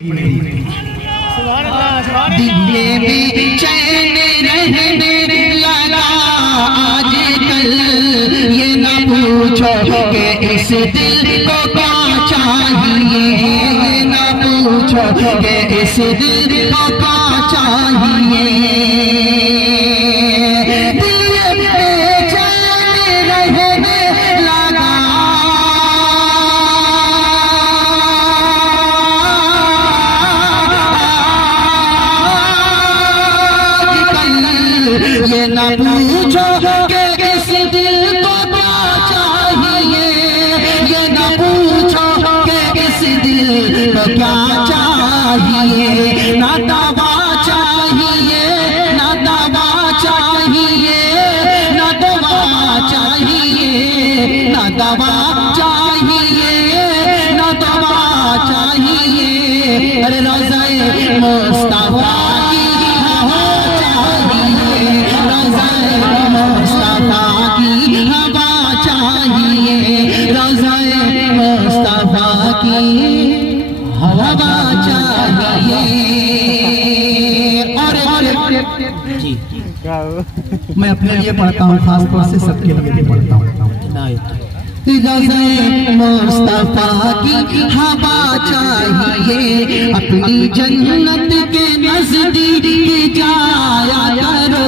दिल्ली में चैन रहने लगा आजकल, ये न पूछो कि इस दिल को क्या चाहिए, ये न पूछो कि इस दिल को क्या चाहिए। ये न पूछो कि इस दिल को क्या चाहिए, ये न पूछो कि इस दिल को क्या चाहिए। ना दवा चाहिए, ना दवा चाहिए, ना दवा चाहिए, ना दवा चाहिए, ना दवा चाहिए। अरे रोज़ाए मुस्तफा की हवा चाहिए, रोज़ाए मुस्तफा की हवा चाहिए, रोज़ाए मुस्तफा की हवा चाहिए। और जी मैं अपने लिए पढ़ता हूँ, खासतौर से सबके लिए भी पढ़ता हूँ। रोज़ाए मुस्तफा की हवा चाहिए, अपनी जन्नत के नज़दीक जाया करो,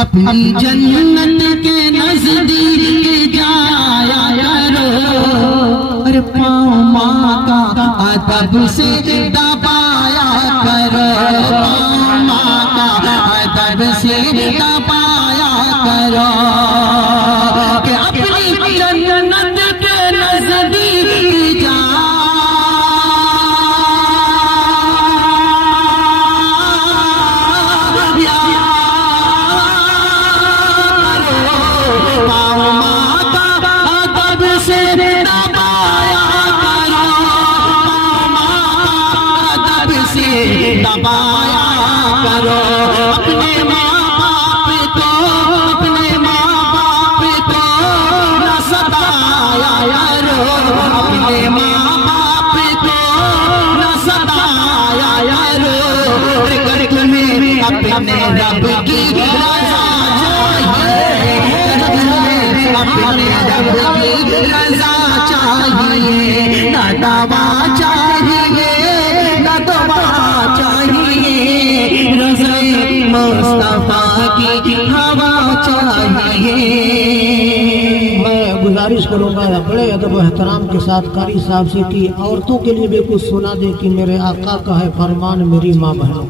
अपनी जन्नत के नज़दीक जाया करो। अरे पाँव माँ का अदब से दबाया करो, पाँव माँ का अदब से दबाया करो, कि अपनी जन्नत के नज़दीक जाया करो, पाँव माँ का अदब से दबाया करो, पाँव माँ का अदब से दबाया करो। अपने माँ बाप को, अपने माँ बाप को न सताया करो, अपने माँ बाप को न सताया करो। घर में अपने रब की रज़ा चाहिए, अपने रब की रज़ा चाहिए। ना दवा चाहिए, ना दवा चाहिए, रोज़ाए मुस्तफा की हवा चाहिए। मैं गुजारिश करूंगा बड़े अदब व एहतराम के साथ कारी साहब से कि औरतों के लिए भी कुछ सुना दे कि मेरे आका का है फरमान मेरी माँ बहनों।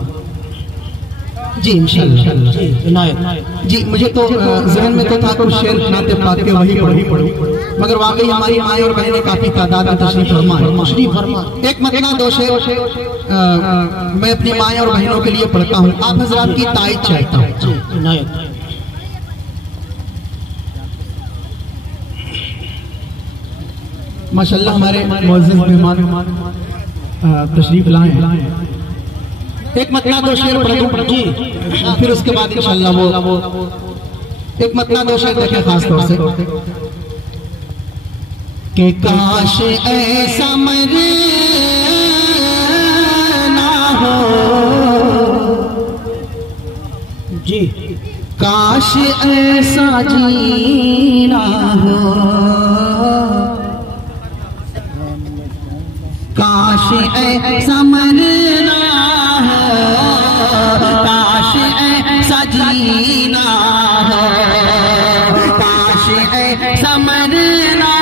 जी इंशाअल्लाह जी इनायत। जी मुझे तो ज़हन में तो था कुछ शेर नाते पाक के वही पढ़ूं, मगर वाकई हमारी माएँ और बहनें काफी तादाद में तशरीफ फरमा। एक मतलब दो शेर मैं अपनी माएँ और बहनों के लिए पढ़ता हूँ, आप हजरात की ताईद चाहता हूँ। जी इनायत। माशाअल्लाह हमारे मुअज़्ज़िज़ मेहमान तशरीफ लाए हैं। एक मतलब दो शेर पढ़ दूं जी, फिर उसके बाद इंशाअल्लाह वो एक मतलब दो शेर देखें खास तौर से कि काश ऐसा मरना हो जी, काश ऐसा जीना हो, काश ऐसा मरना हो, काश ऐसा जीना हो, काश ऐसा मरना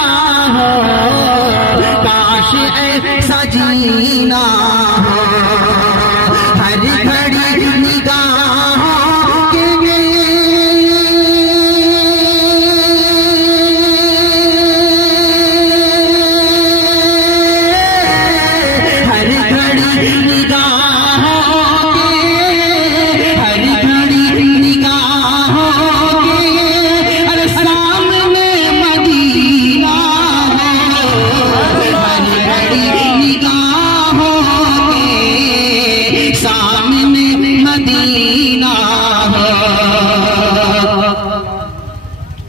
हो, काश ऐसा जीना हो। हर घड़ी निगाहों के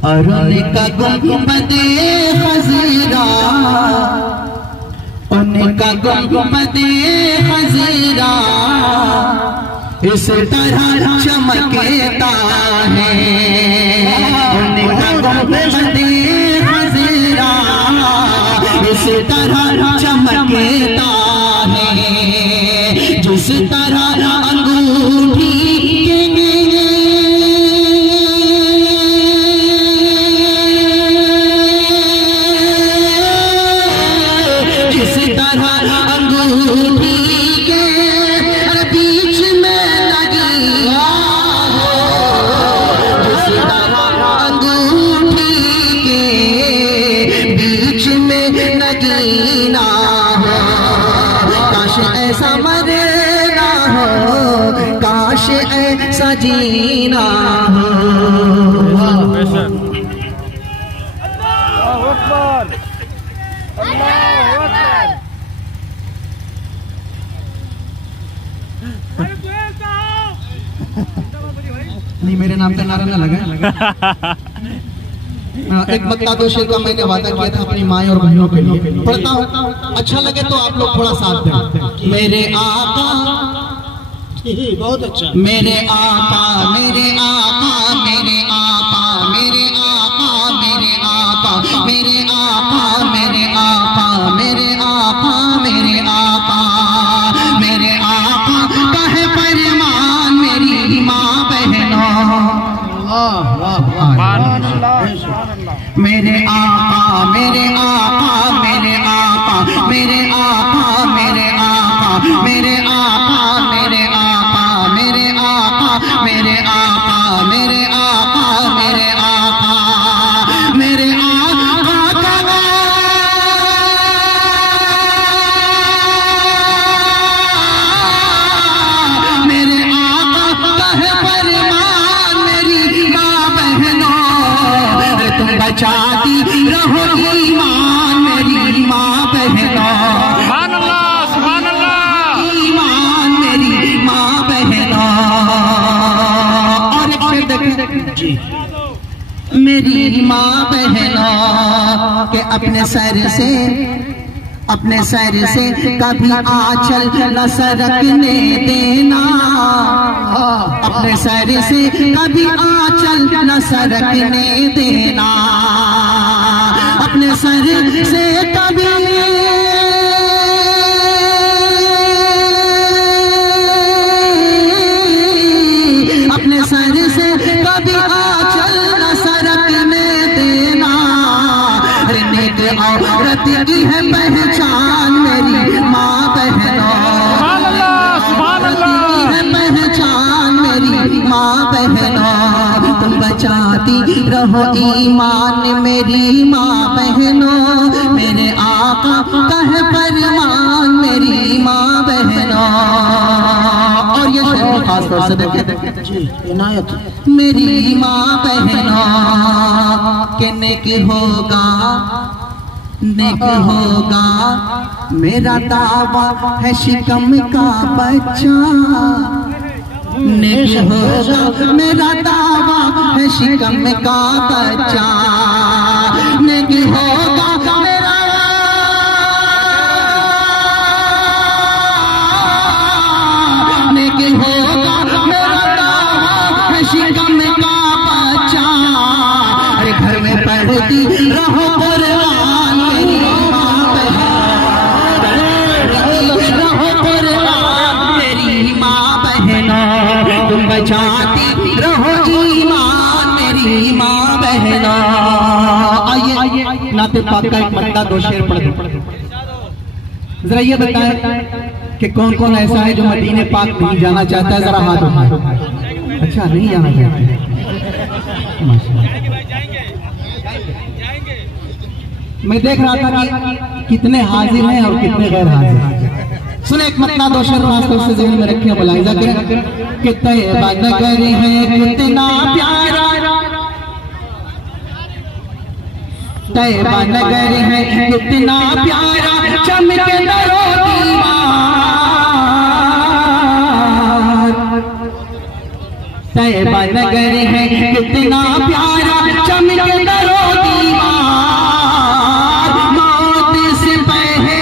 और उनका गुंबदे खज़रा उनका गुंबदे खज़रा इस तरह चमकता है, उनका गुंबदे खज़रा इस तरह चमकता है, जिस तरह अंगूठी ऐसा जीना हो। नहीं, मेरे नाम पे नारा ना लगा। एक बत्ता दो शेर का मैंने वादा किया था अपनी माँ और बहनों के लिए, पढ़ता हूँ, अच्छा लगे तो आप लोग थोड़ा साथ दें। मेरे आका, बहुत अच्छा। मेरे आका, मेरे आका, मेरे आका, मेरे आका, मेरे आका, मेरे आका, मेरे आका, मेरे आका, मेरे आका, मेरे आका का है फरमान मेरी माँ बहनों। मेरे आका, मेरे आका, मेरे आका, मेरे आका, मेरे आका, मेरे आका, मेरे आका, मेरे आका, मेरे आका, मेरे आका, मेरे आका, मेरे आका का मेरे आका का है फरमान मेरी माँ बहनों। तुम बचाती रहो ईमान मेरी माँ बहनों। सुभान अल्लाह, सुभान अल्लाह। ईमान मेरी माँ बहनों। और एक शेर देखें जी, मेरी माँ बहनों के अपने सर से कभी आंचल न सरकने देना, अपने सर से कभी आंचल न सरकने देना, अपने सर से कभी अपने सर से कभी आंचल न सरकने देना। नेक औरत की है पहचान मेरी माँ बहनों। सुभान अल्लाह, सुभान अल्लाह। है पहचान मेरी माँ बहनों। तुम बचाती रहो ईमान मेरी माँ बहनों। मेरे आका का है फरमान मेरी माँ बहनों। और ये शेर खास तौर से देखें इनायत। मेरी माँ बहनों के नेक होगा मेरा दावा है शिकम का बच्चा। नेक होगा मेरा दावा है शिकम का बच्चा। नेक होगा मेरा नेक होगा मेरा दावा है शिकम का बच्चा। अरे घर में पढ़ती रहो कुरान मेरी माँ रहो कुरान मेरी माँ बहनों। तुम बचाती रहो ईमान मेरी माँ बहनों। आइए नाते पाक का एक मरदा दो शेर पढ़ दो। जरा ये बताएं कि कौन कौन ऐसा है जो मदीने पाक नहीं जाना चाहता है, जरा हाथ उठाए। अच्छा, नहीं जाना चाहता है, माशाअल्लाह। मैं देख रहा था कि कितने हाजिर हैं और कितने गैर हाजिर हैं। सुने एक मरदा दो शेर खासतौर से ज़हन में रखिए, मुलाहिजा करें कि तैयबा नगर है कितना प्यारा, तैयबा नगर है कितना प्यारा, चमके दरो दीवार। तैयबा नगर है कितना प्यारा, चमके दरो दीवार। मौत से पहले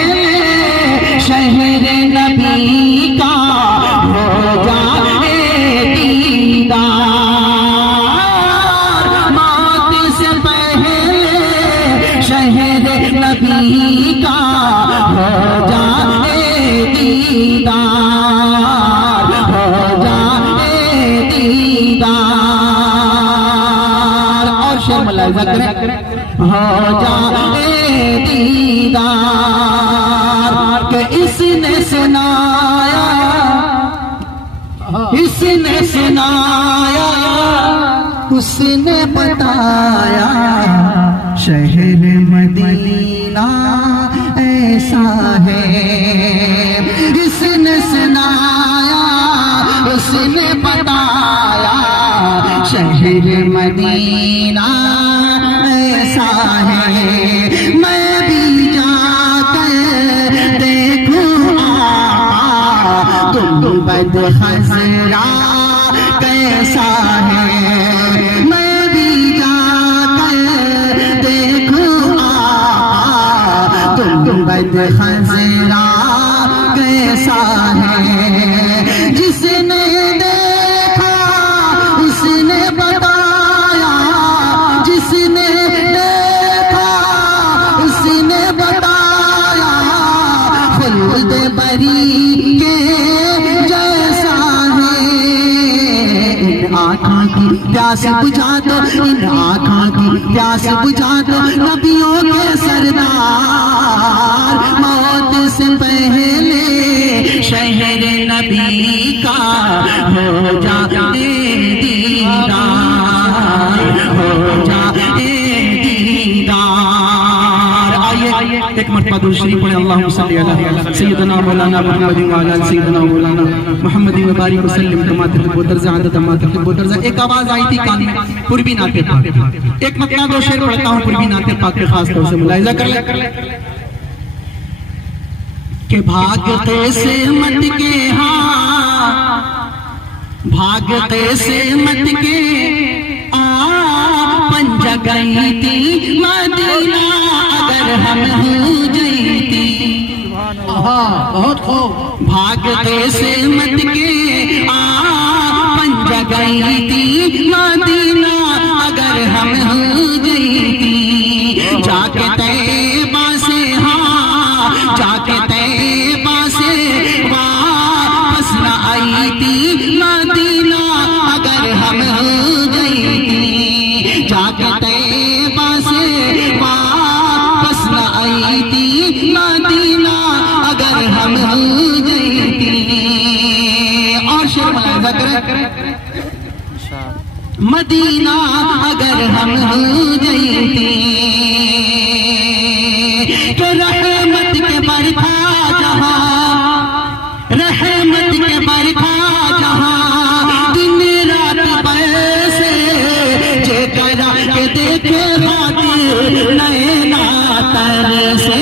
मुलाहिजा करें, हो जाए दीदार के इसने सुनाया, इसने सुनाया, उसने बताया, शहर मदीना ऐसा है। इसने सुनाया, उसने बताया, शहर मदीना ऐसा है। मैं भी जाकर देखूं गुंबद खज़रा कैसा है। मैं भी जाकर देखूं गुंबद खज़रा कैसा है। जिसने देखा उसने बताया, जिसने देखा उसने बताया, खुल्द बरी के जैसा है। इन आँखों की प्यास बुझा दो, इन आँखों की प्यास बुझा दो, नबियों के सरदार मौत से पहले शहर नबी का हो जाए दीदार, हो जाए दीदार। आइए एक मरतबा दुरूद शरीफ पढ़ें। अल्लाहुम्मा सल्ली अला सय्यिदना मौलाना मुहम्मद व अला सय्यिदना मौलाना मुहम्मद व बारिक वसल्लम कमा तुहिब्बु दर्जा अदद मा तुहिब्बु दर्जा। एक आवाज आई थी कान में, पूर्वी नाते पाक। एक मकना दो शेर पढ़ता हूँ पूर्वी नाते पाक के खास तौर से मुलाहिजा कर ले कि भागते से मत के, हाँ भागते से मत के पंजा गई थी मदीना अगर हम हो जईती। बहुत खूब। भागते से मत के पंजा गई थी मदीना अगर हम हो जईती। जाके तैबा से, हाँ जाके तैबा से वापस न आई थी मदीना अगर हम हो जईती। जाके तैबा से वापस न आई थी मदीना अगर हम हो जईती। और शेर मुलाहिजा करें, मदीना अगर हम हो जईती तो रहमत के बरखा जहां, रहमत के बरखा जहां, दिन रात पैसे जे करा के देखे खातिर नैना तरसे,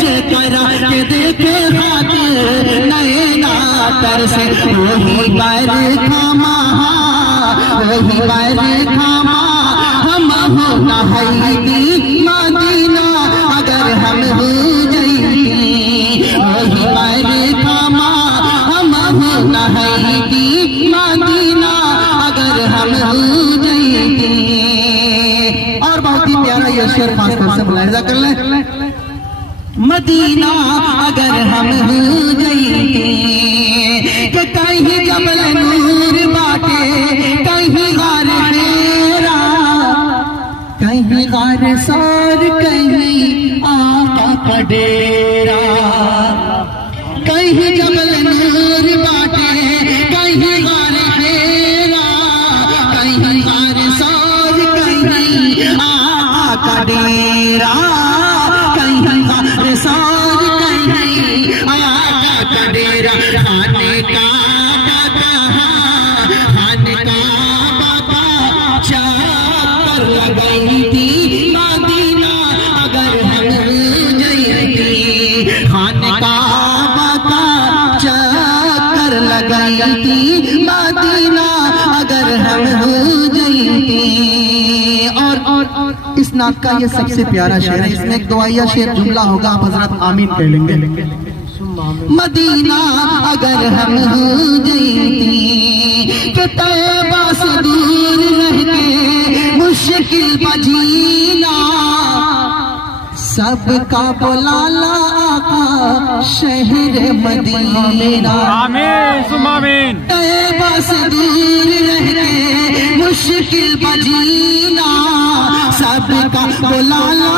जे करा के देखे खातिर नैना तरसे। वही बरखा महा, वही बरखा हम हो नहाई मदीना अगर हम हो जईती। वही बरखा हम हो नहाई मदीना अगर हम हो जईती। और बहुत ही प्यारा ये शेर खास तौर से मुलाहिजा कर ले, मदीना अगर हम हो जईती कि कहीं जबल नूर बाटे, कहीं गार मेरा, कहीं गार सार, कहीं आका का डेरा। कहीं जबल नूर बाटे, कहीं गार मेरा, कहीं गार सार, कहीं आका का डेरा। कहीं गार सार, कहीं आका का डेरा। खाने का लगाई थी मदीना अगर हम जईती। खाने का चक्कर लगाई थी मदीना अगर हम हो जईती। और इस नात का ये सबसे प्यारा शेर है। इसमें एक दुआया शेर जुमला होगा, आप हजरत आमीन कह लेंगे। मदीना अगर हम हो जईती कि तैबा से दूर रह के मुश्किल बजीना, सबका बुलाला आका शहर मदीना। आमीन सुम्मा आमीन। तैबा से दूर रह के मुश्किल बजीना, सबका बुलाला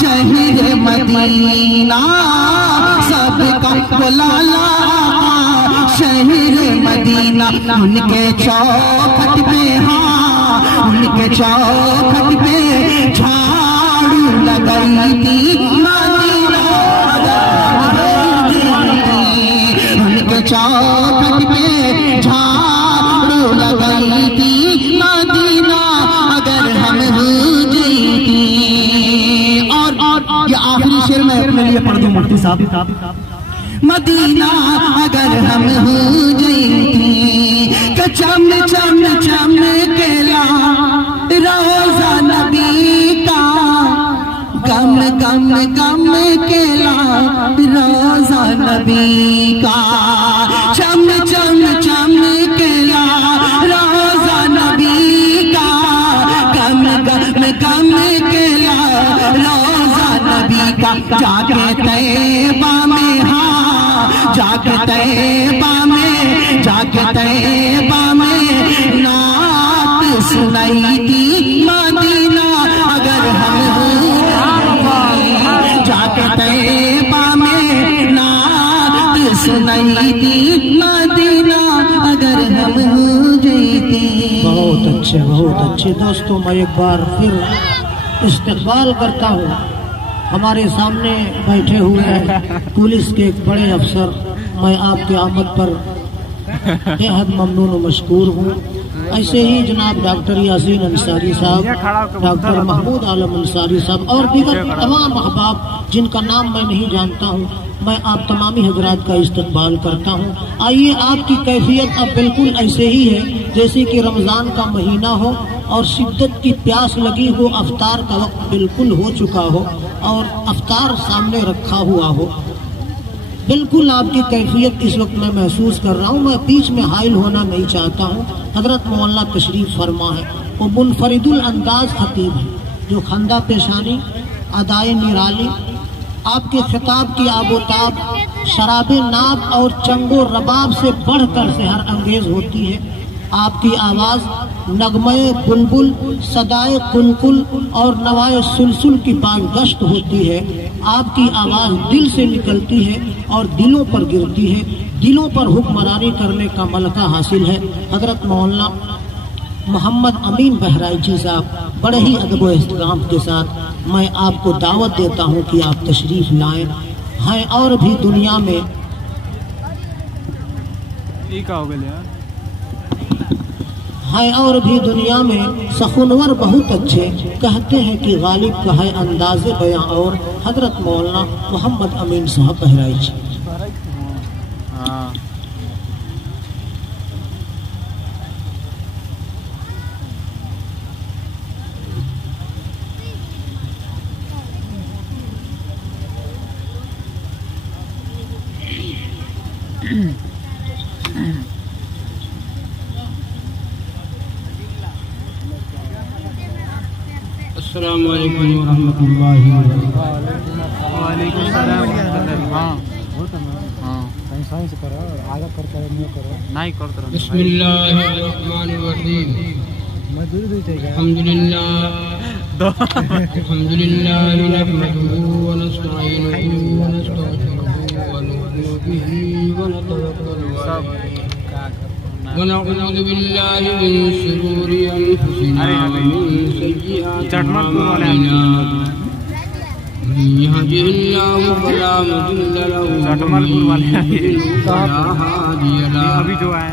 शहर मदीना, सबका बुलाला शहर मदीना। उनके चौखट पे, हाँ उनके चौखट पे झाड़ू लगाई थी मदीना, उनके चौखट पे झाड़ू लगाई थी मदीना, अगर हम हो जीती। और ये आखिरी शेर मैं अपने लिए पढ़ दूं मुफ्ती साहब। मदीना अगर हम हो जीती, चम चम चम केला रोजा नबी का, गम गम गम केला रोजा नबी का, चम चम चम केला रोजा नबी का, गम गम गम केला रोजा नबी का। जाके तैबा में, हाँ जाके तैबा में, जाके तैबा में नात सुनाई थी मदीना, अगर हम हो जाके तैबा में नात सुनाई थी मदीना, अगर हम हो जीते। बहुत अच्छे दोस्तों, मैं एक बार फिर इस्तकबाल करता हूँ। हमारे सामने बैठे हुए हैं पुलिस के एक बड़े अफसर। मैं आपके आमद पर बेहद ममनून और मशकूर हूँ। ऐसे ही जनाब डॉक्टर यासीन अंसारी साहब, डॉक्टर महमूद आलम अंसारी साहब और दीगर तमाम अहबाब जिनका नाम मैं नहीं जानता हूँ, मैं आप तमामी हजरात का इस्तकबाल करता हूँ। आइए, आपकी कैफियत अब बिल्कुल ऐसे ही है जैसे कि रमज़ान का महीना हो और शिद्दत की प्यास लगी हो, अफ्तार का वक्त बिल्कुल हो चुका हो और अफ्तार सामने रखा हुआ हो। बिल्कुल आपकी कैफियत इस वक्त मैं महसूस कर रहा हूँ। मैं बीच में हाइल होना नहीं चाहता हूँ। हजरत मौलाना तशरीफ फरमा है, वो मुनफरिदुल अंदाज खतीब है, जो खंदा पेशानी, अदाए निराली, आपके खिताब की आबोताब शराबे नाब और चंगो रबाब से बढ़कर सेहर अंगेज होती है। आपकी आवाज़ नगमे बुलबुल, सदाए कुलकुल और नवाए सुलसुल की पासगश्त होती है। आपकी आवाज़ दिल से निकलती है और दिलों पर गिरती है। दिलों पर हुक्मरानी करने का मलका हासिल है। हजरत मौलाना मोहम्मद अमीन बहराइची साहब बड़े ही अदब व एहतराम के साथ मैं आपको दावत देता हूँ कि आप तशरीफ लाएं। हैं और भी दुनिया में है और भी दुनिया में सखुनवर बहुत अच्छे, कहते हैं कि गालिब का है अंदाज़े बयां और हजरत मौलाना मोहम्मद अमीन साहब बहराइच। अस्सलामु अलैकुम व रहमतुल्लाहि व बरकातहू। वालेकुम सलाम। हाँ हाँ सही से करो, आगे करके नहीं करो, नहीं करते रहो। बिस्मिल्लाहिर्रहमानिर्रहीम। मजदूरी चाहिए। अल्हम्दुलिल्लाहि नहमदुहु व नस्तईनुहु व नस्तगफिरुहु व नु'मिनु बिही व नतवक्कलु अलैहि व नऊज़ु बिल्लाहि मिन शुरूरि अनफुसिना व मिन सय्यिआति अ'मालिना। मन यहदिहिल्लाहु फला मुदिल्ल लहु व मन युद्लिल फला हादिय लहु। अभी जो आए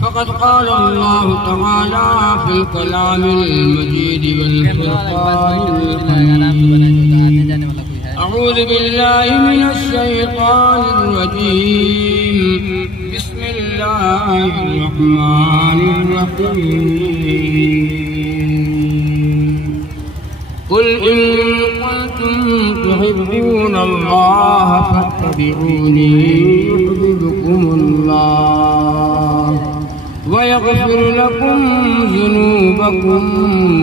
फ़क़द क़ाल अल्लाहु तआला फ़िल कलामिल मजीद वल फ़ुरक़ानिल हमीद। अऊज़ु बिल्लाहि मिनश शैतानिर रजीम। बिस्मिल्लाहिर रहमानिर रहीम। क़ुल इन कुंतुम तुहिब्बूनल्लाह फत्तबिऊनी युहब्बिबकुमुल्लाह व यग़फिर लकुम ज़ुनूबकुम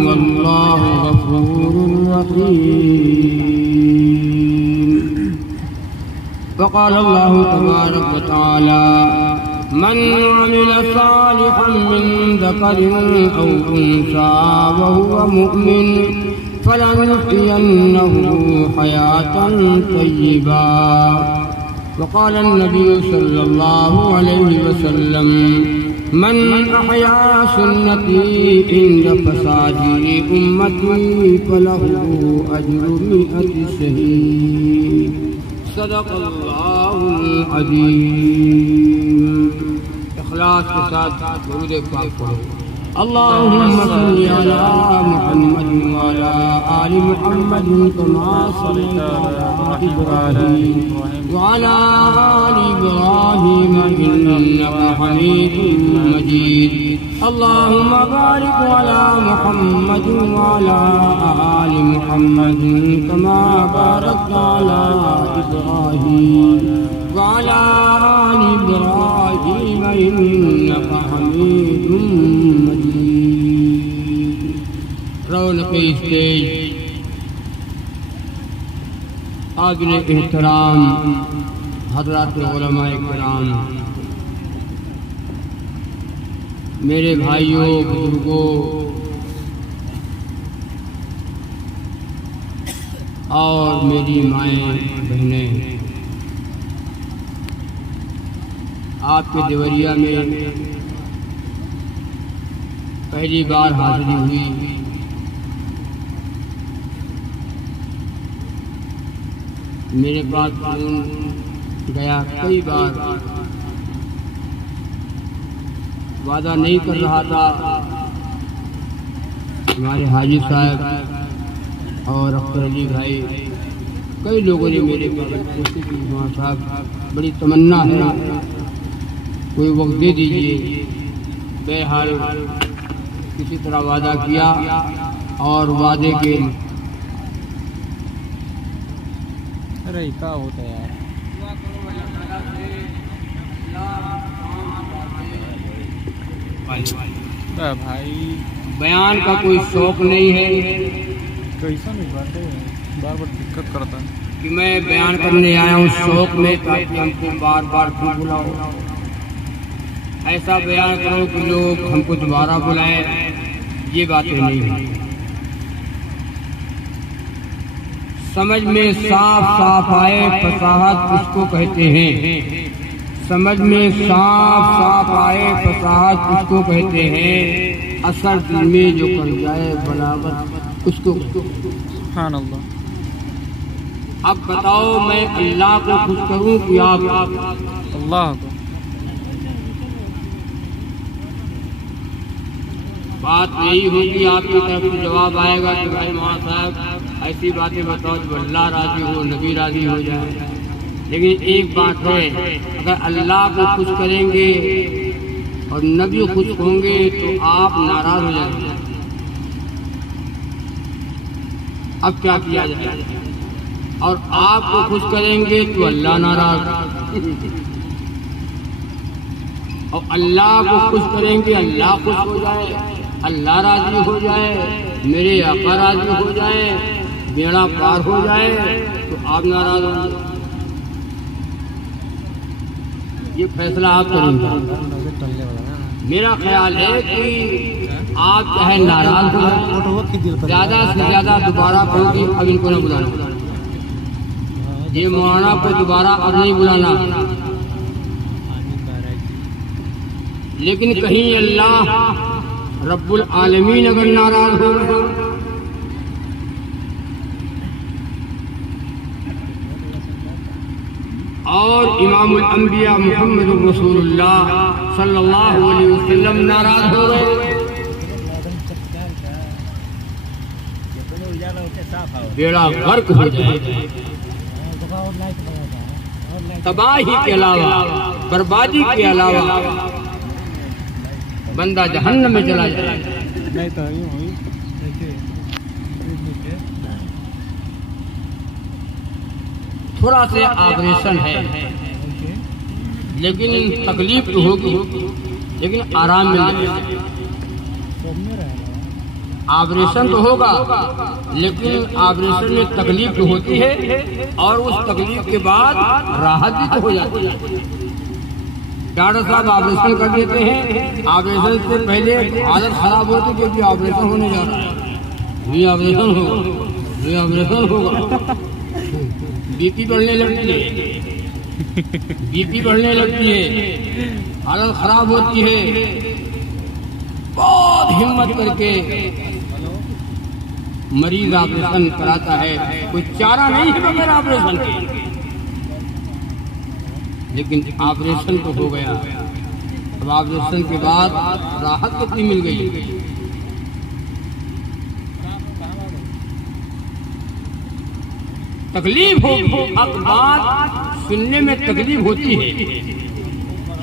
वल्लाहु गफ़ूरुर रहीम। फ़क़ाल अल्लाहु तबारक व तआला मन अमिल सालिहन मिन ज़करिन औ उन्सा व हुवा मुमिन फलनुहयिन्नहु हयातन तय्यिबा। वक़ाल नबी सल्लल्लाहु अलैहि वसल्लम मन अहया सुन्नती इंद फसादी उम्मती फलहु अज्रु मिअति शहीद। सदक़ल्लाहुल अज़ीम। इखलास के साथ दुरूद पाक पढ़ो। अल्लाहुम्मा सल्लि अला मुहम्मद व अला आलि मुहम्मद कमा सल्लैता अला इब्राहीम व अला आलि इब्राहीम इन्नका हमीदुम मजीद। अल्लाहुम्मा बारिक अला मुहम्मद व अला आलि मुहम्मद कमा बारकता अला इब्राहीम व अला आलि इब्राहीम इन्नका हमीदुम मजीद। रौनक़ स्टेज, काबिल एहतराम हज़रात उलमाए किराम, मेरे भाइयों बुजुर्गों और मेरी माएँ बहनें, आपके देवरिया में पहली बार हाजिरी हुई। मेरे पास फोन गया कई बार, वादा नहीं कर रहा था। हमारे हाजी साहब और अख्तर अली भाई, कई लोगों ने मेरे पास कोशिश की, वहाँ साहब बड़ी तमन्ना है, कोई वक्त दे दीजिए। बहरहाल किसी तरह वादा किया और वादे के अरे क्या होता है यार। भाई बयान का कोई शौक नहीं है, कैसा नहीं बात है, बार बार दिक्कत करता है कि मैं बयान करने आया हूँ शौक में, ताकि हमको बार बार क्यों बुलाओ। ऐसा बयान करो कि लोग हमको दोबारा बुलाए, ये बातें नहीं है। समझ में साफ साफ आए फसाहत किसको कहते हैं, समझ में साफ साफ आए फसाहत किसको कहते हैं, असर दिल में जो कर जाए बलागत उसको। सुभान अल्लाह। अब बताओ मैं अल्लाह को खुश करूं कि आप अल्लाह को? बात यही होगी, आपकी तरफ से जवाब आएगा कि भाई मौलाना साहब ऐसी बातें बताओ जो अल्लाह राजी हो, नबी राजी हो जाए। लेकिन एक बात है, अगर अल्लाह को खुश करेंगे और नबी खुश होंगे तो आप नाराज हो जाएंगे। अब क्या किया जाए? और आपको खुश करेंगे तो अल्लाह नाराज, और अल्लाह को खुश करेंगे अल्लाह खुश हो जाए, अल्लाह राजी हो जाए, मेरे आका राजी हो जाए, बेड़ा पार हो जाए तो आप नाराज होंगे। ये फैसला आप करेंगे। मेरा ख्याल है कि आप चाहे नाराज हो, ज्यादा से ज्यादा दोबारा पढ़ोगी, अब इनको न बुलाना, ये मौलाना को दोबारा अब नहीं बुलाना। लेकिन कहीं अल्लाह रब्बुल आलमीन अगर नाराज हो गए और इमामुल अंबिया मुहम्मद रसूलुल्लाह सल्लल्लाहु अलैहि वसल्लम नाराज हो गए, बेड़ा गर्क हो जाए, तबाही के अलावा बर्बादी के अलावा बंदा जहन्नम में चला जाए। नहीं तो यूं हुई देखिए थोड़ा से ऑपरेशन है, लेकिन तकलीफ तो होगी, लेकिन आराम मिल जाएगा। ऑपरेशन तो होगा, लेकिन ऑपरेशन में तकलीफ तो होती है, और उस तकलीफ के बाद राहत भी तो हो जाती है। डॉक्टर साहब ऑपरेशन कर देते हैं, ऑपरेशन से पहले हालत खराब होती है क्योंकि ऑपरेशन होने जा रहा है, ये ऑपरेशन होगा, ये ऑपरेशन होगा, बीपी बढ़ने लगती है, बीपी बढ़ने लगती है, हालत खराब होती है। बहुत हिम्मत करके मरीज ऑपरेशन कराता है, कोई चारा नहीं है बगैर ऑपरेशन के, लेकिन ऑपरेशन तो हो गया। अब ऑपरेशन के बाद राहत कितनी मिल गई। तकलीफ हो, हक बात सुनने में तकलीफ होती है,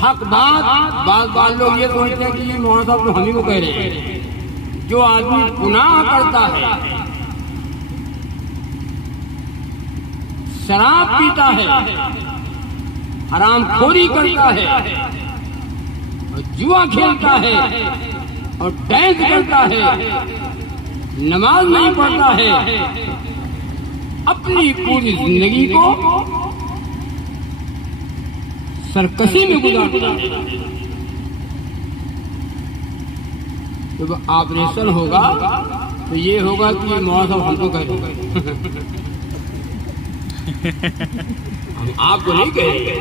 हक बात बाल लोग ये सोचते हैं कि ये मौलाना साहब तो हम ही को कह रहे हैं। जो आदमी गुनाह करता है, शराब पीता है, हरामखोरी करता है, और जुआ खेलता है, और डांस करता है, नमाज नहीं पढ़ता है, अपनी पूरी जिंदगी को सरकशी में गुजारता है, जब ऑपरेशन होगा तो ये होगा कि मौला साहब हमको कह रहे हम आपको नहीं कहेंगे,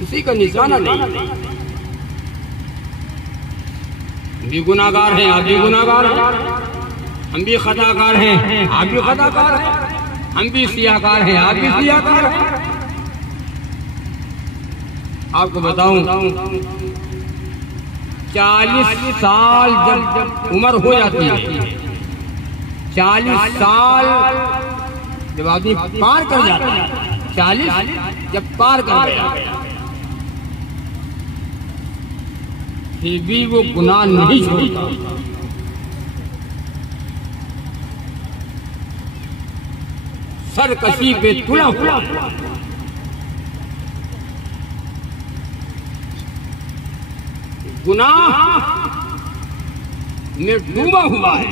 किसी का निशाना नहीं। भी गुनाहगार हैं, आप भी गुनाहगार हैं, हम भी खताकार हैं, आप भी खताकार हैं, हम भी सियाकार हैं, आप भी सियाकार हैं। आपको बताऊं 40 साल जब उम्र हो जाती है, 40 साल जब आदमी पार कर जाता है, 40 जब पार कर जाता है, फिर भी वो गुनाह नहीं छोड़ता। सरकशी पे तुला हुआ गुनाह में डूबा हुआ है,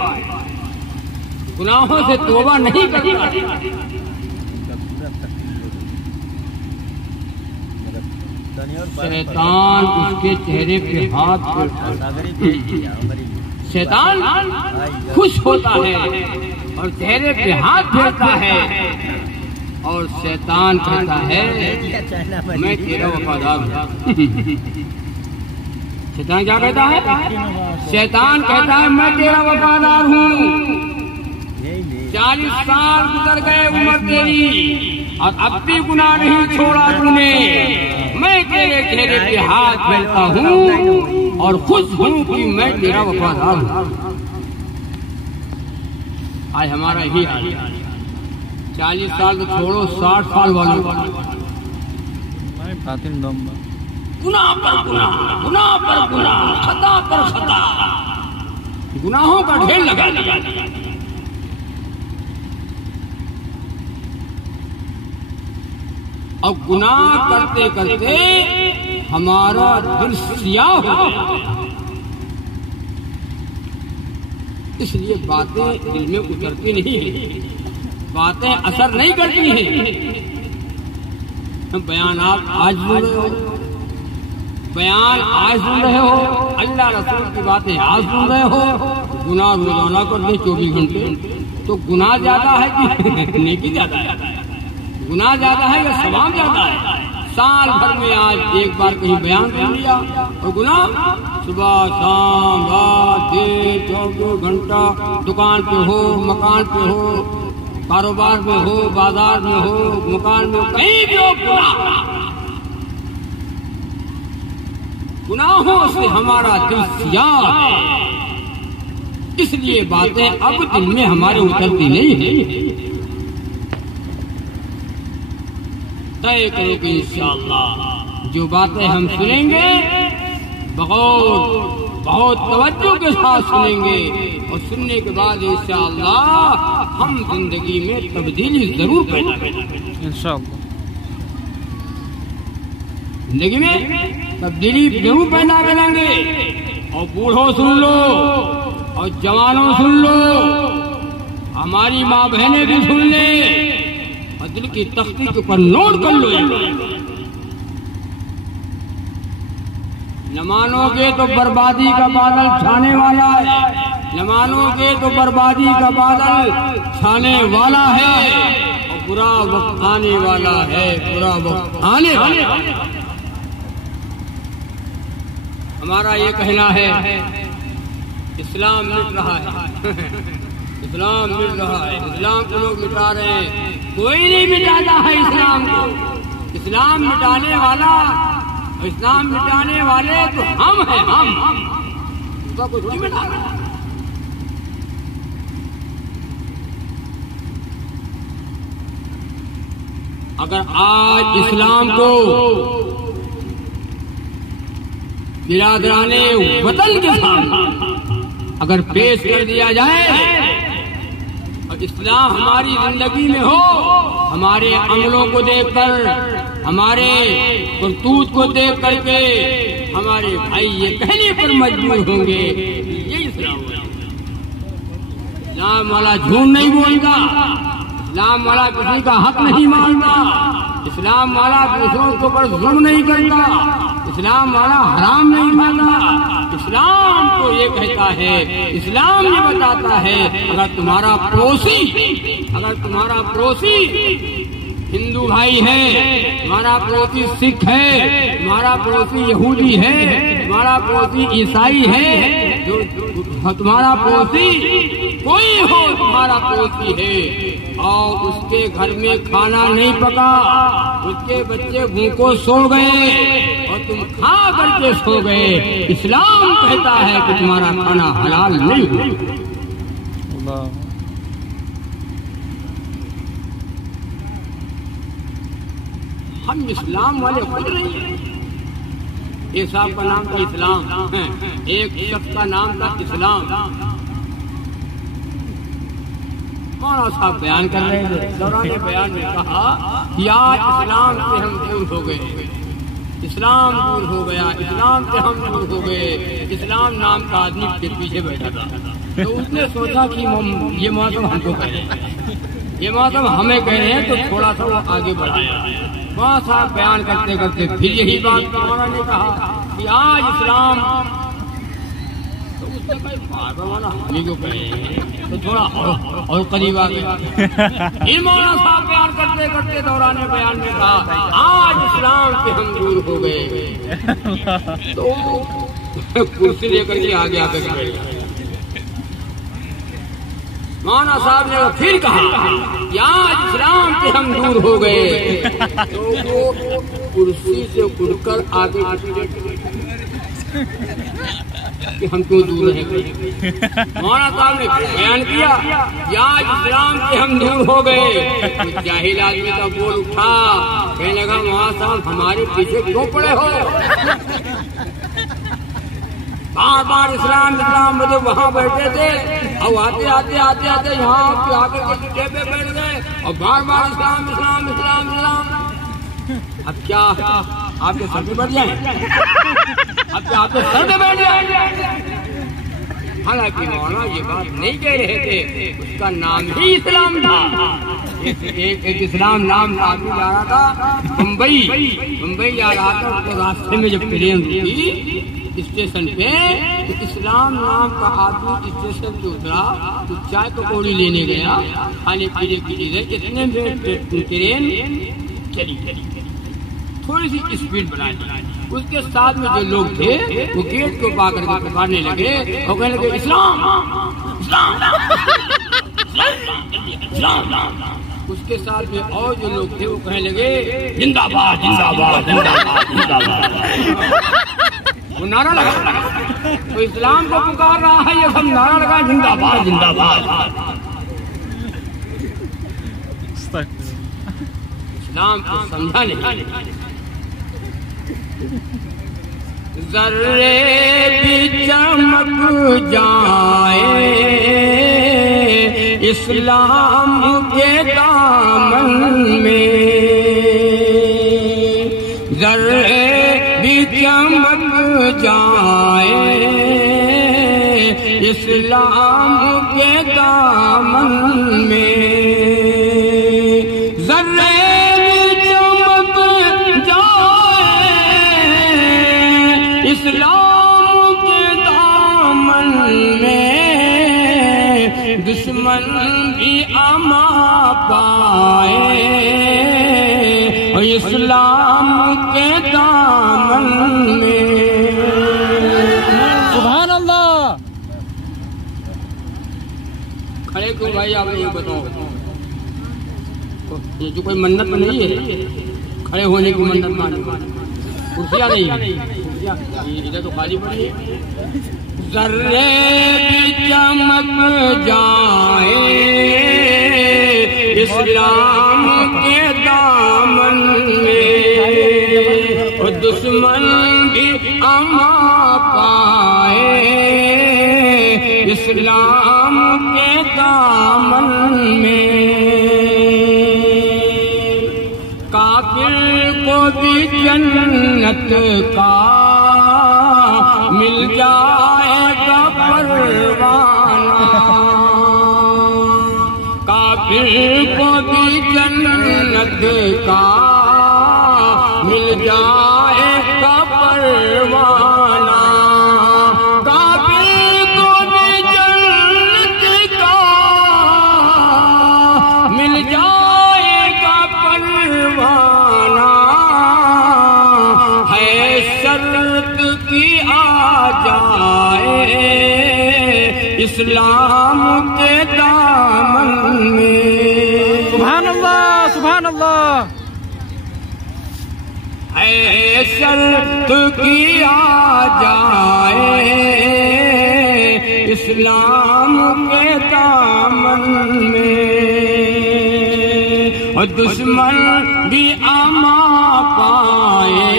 गुनाहों से तौबा नहीं करता। शैतान उसके चेहरे पे हाथ फेरता है, शैतान खुश होता है और चेहरे पे हाथ फेरता है, और शैतान कहता है मैं तेरा वफादार हूँ। शैतान क्या कहता है? शैतान कहता है मैं तेरा वफादार हूँ। 40 साल गुजर गए उम्र तेरी और अब भी गुनाह नहीं छोड़ा तूने। मैं तेरे चेहरे पे हाथ फेरता हूँ और खुश हूँ कि मैं तेरा वफादार हूँ। आज हमारा ही हाल 40 साल तो छोड़ो, 60 साल वालों गुनाह पर गुनाह, गुनाह पर गुनाह, खता पर खता, गुनाहों का ढेर लगा लगा। और गुनाह करते करते हमारा दिल सियाह हो गया, इसलिए बातें दिल में उतरती नहीं है, बातें असर नहीं करती हैं। बयान आप आज सुन रहे हो, बयान आज सुन रहे हो, अल्लाह रसूल की बातें आज सुन रहे हो। गुनाह रोजाना करते 24 घंटे तो गुनाह ज्यादा है कि नेकी ज्यादा है? गुनाह ज्यादा है या सवाब ज्यादा है? साल भर में आज एक बार कहीं बयान सुन लिया और गुनाह सुबह शाम रात दिन 24 घंटा दुकान पे हो, मकान पे हो, कारोबार में हो, बाजार में हो, मकान में हो, कहीं भी हो, गुनाहों से हमारा दिल सियाह है, इसलिए बातें अब दिल में हमारे उतरती नहीं है। तय करो कि इंशाअल्लाह जो बातें हम सुनेंगे बहुत बहुत तवज्जो के साथ सुनेंगे, और सुनने के बाद इंशाअल्लाह हम जिंदगी में तब्दीली जरूर पैदा करेंगे। इंशाअल्लाह जिंदगी में तब्दीली जरूर पैदा करेंगे। और बूढ़ों सुन लो और जवानों सुन लो, हमारी माँ बहनें भी सुन ले और दिल की तख्ती के ऊपर नोट कर लो। न मानोगे तो बर्बादी का बादल छाने वाला है, न मानोगे तो बर्बादी का बादल छाने वाला है, और बुरा वक्त आने वाला है, बुरा वक्त आने वाला है। हमारा ये कहना है इस्लाम मिट रहा है, इस्लाम मिट रहा है, इस्लाम को लोग मिटा रहे हैं। कोई नहीं मिटाता है इस्लाम को। इस्लाम मिटाने वाला, इस्लाम मिटाने वाले तो हम हैं, हम उसका कुछ नहीं मिटाना। अगर आज इस्लाम को बिरादराने वतन के सामने अगर पेश कर दिया जाए और इस्लाम हमारी जिंदगी में हो, हमारे अमलों को देखकर, हमारे करतूत को देख करके हमारे भाई ये कहने पर मजबूर होंगे ये इस्लाम है। इस्लाम वाला झूठ नहीं बोलता, इस्लाम वाला किसी का हक नहीं मानता, इस्लाम वाला दूसरों के ऊपर जुल्म नहीं करता, इस्लाम वाला हराम नहीं खाता। इस्लाम तो ये कहता है, इस्लाम ये बताता है, अगर तुम्हारा पड़ोसी हिंदू भाई है, तुम्हारा पड़ोसी सिख है, तुम्हारा पड़ोसी यहूदी है, तुम्हारा पड़ोसी ईसाई है, जो तुम्हारा पड़ोसी कोई हो, तुम्हारा पड़ोसी है और उसके घर में खाना नहीं पका, उसके बच्चे भूखों सो गए और तुम खा करके सो गए, इस्लाम कहता है कि तुम्हारा खाना हलाल नहीं हो। हम इस्लाम वाले खुद नहीं हैं। एक साहब का नाम था इस्लाम, एक शख्स का नाम था इस्लाम। मौलाना साहब बयान कर रहे थे, दौरान बयान में कहा कि आज इस्लाम से हम दूर हो गए, इस्लाम दूर हो गया, इस्लाम से हम दूर हो गए। इस्लाम नाम का आदमी के पीछे बैठा था, तो उसने सोचा कि ये मौसम हमको कह रहे हैं, ये मौसम हमें कह रहे हैं, तो थोड़ा सा वो आगे बढ़ाया। वहाँ साहब बयान करते करते फिर यही बात मौलाना ने कहा कि आज इस्लाम, तो उसने कहा हमें क्यों कहे, तो थोड़ा और करीब आ गया। इन मौलाना साहब बयान करते करते दौरान बयान में कहा आज इस्लाम से हम दूर हो गए, तो कुर्सी लेकर के आगे आकर बैठ गए। मौलाना साहब ने फिर कहा कि आज इस्लाम से हम दूर हो गए, तो वो कुर्सी से उड़कर आगे कि हम क्यों दूर रहे। मौलाना साहब ने बयान किया कि आज इस्लाम से हम दूर हो गए, तो जाहिल आदमी का बोल उठा, कहने लगा मौलाना साहब हमारे पीछे क्यों पड़े हो, बार बार इस्लाम इस्लाम मुझे वहाँ बैठे थे और आते आते आते आते यहाँ आके जगह पे बैठ गए और बार बार इस्लाम इस्लाम इस्लाम इस्लाम। अब क्या आपके सर पे बैठ जाए, अब क्या आपके सर पे बैठ जाए। हालांकि मौलाना ये बात नहीं कह रहे थे, उसका नाम ही इस्लाम था। एक इस्लाम नाम आदमी जा रहा था मुंबई जा रहा था, उसके रास्ते में जब ट्रेन रुकी स्टेशन पे, तो इस्लाम नाम का आदमी स्टेशन पे उतरा, तो चाय पकौड़ी लेने गया, खाने पीने की चीजें, इतने में ट्रेन चली थोड़ी सी स्पीड बढ़ा दी। उसके साथ में जो लोग थे वो गेट को पा करके पुकारने लगे और कहने लगे इस्लाम इस्लाम। उसके साथ में और जो लोग थे वो कहने लगे जिंदाबाद जिंदाबाद जिंदाबाद जिंदाबाद। वो नारा लगा, तो इस्लाम को पुकार रहा है, ये सब नारा लगा जिंदाबाद जिंदाबाद। इस्लाम को समझा नहीं। जर्रे भी चमक जाए इस्लाम के दामन में, जर्रे भी चमक जाए इस्लाम के दामन में, जर्रे इस्लाम के दामन में, दुश्मन भी अमा पाए और इस्लाम के दामन में। सुभान अल्लाह। खड़े क्यों भाई, आप ये बताओ, ये जो कोई मन्नत नहीं है खड़े होने की मन्नत मानी, कुर्सियाँ नहीं, इधर तो खाली पड़ी है। जर्रे भी चमक जाए इस्लाम के दामन में, और दुश्मन भी अमा पाए इस्लाम के दामन में। काफिर को भी जन्नत का मिल जाएगा परवाना, काफिर को भी जन्नत का मिल जाएगा परवाना, काफिर को भी जन्नत का मिल जाएगा परवाना, है शर्त की आ जाए इस्लाम के दामन में। सुभान अल्लाह, सुभान अल्लाह। है शर्त की आ जाए इस्लाम के दामन में, और दुश्मन भी अमा पाए,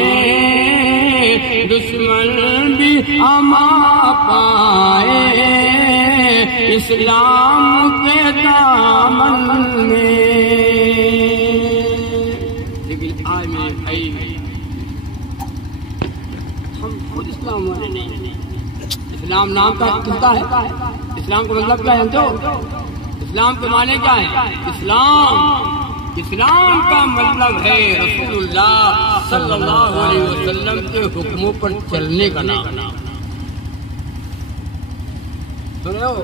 दुश्मन भी अमा पाए इस्लाम के दामन में। लेकिन आज मेरे भाई हम खुद इस्लाम वाले नहीं। इस्लाम नाम का किसका है? इस्लाम का मतलब क्या है जानते हो? इस्लाम के माने क्या है? इस्लाम का मतलब है रसूलुल्लाह सल्लल्लाहु अलैहि वसल्लम के हुक्मों पर चलने का नाम। सुन रहे हो?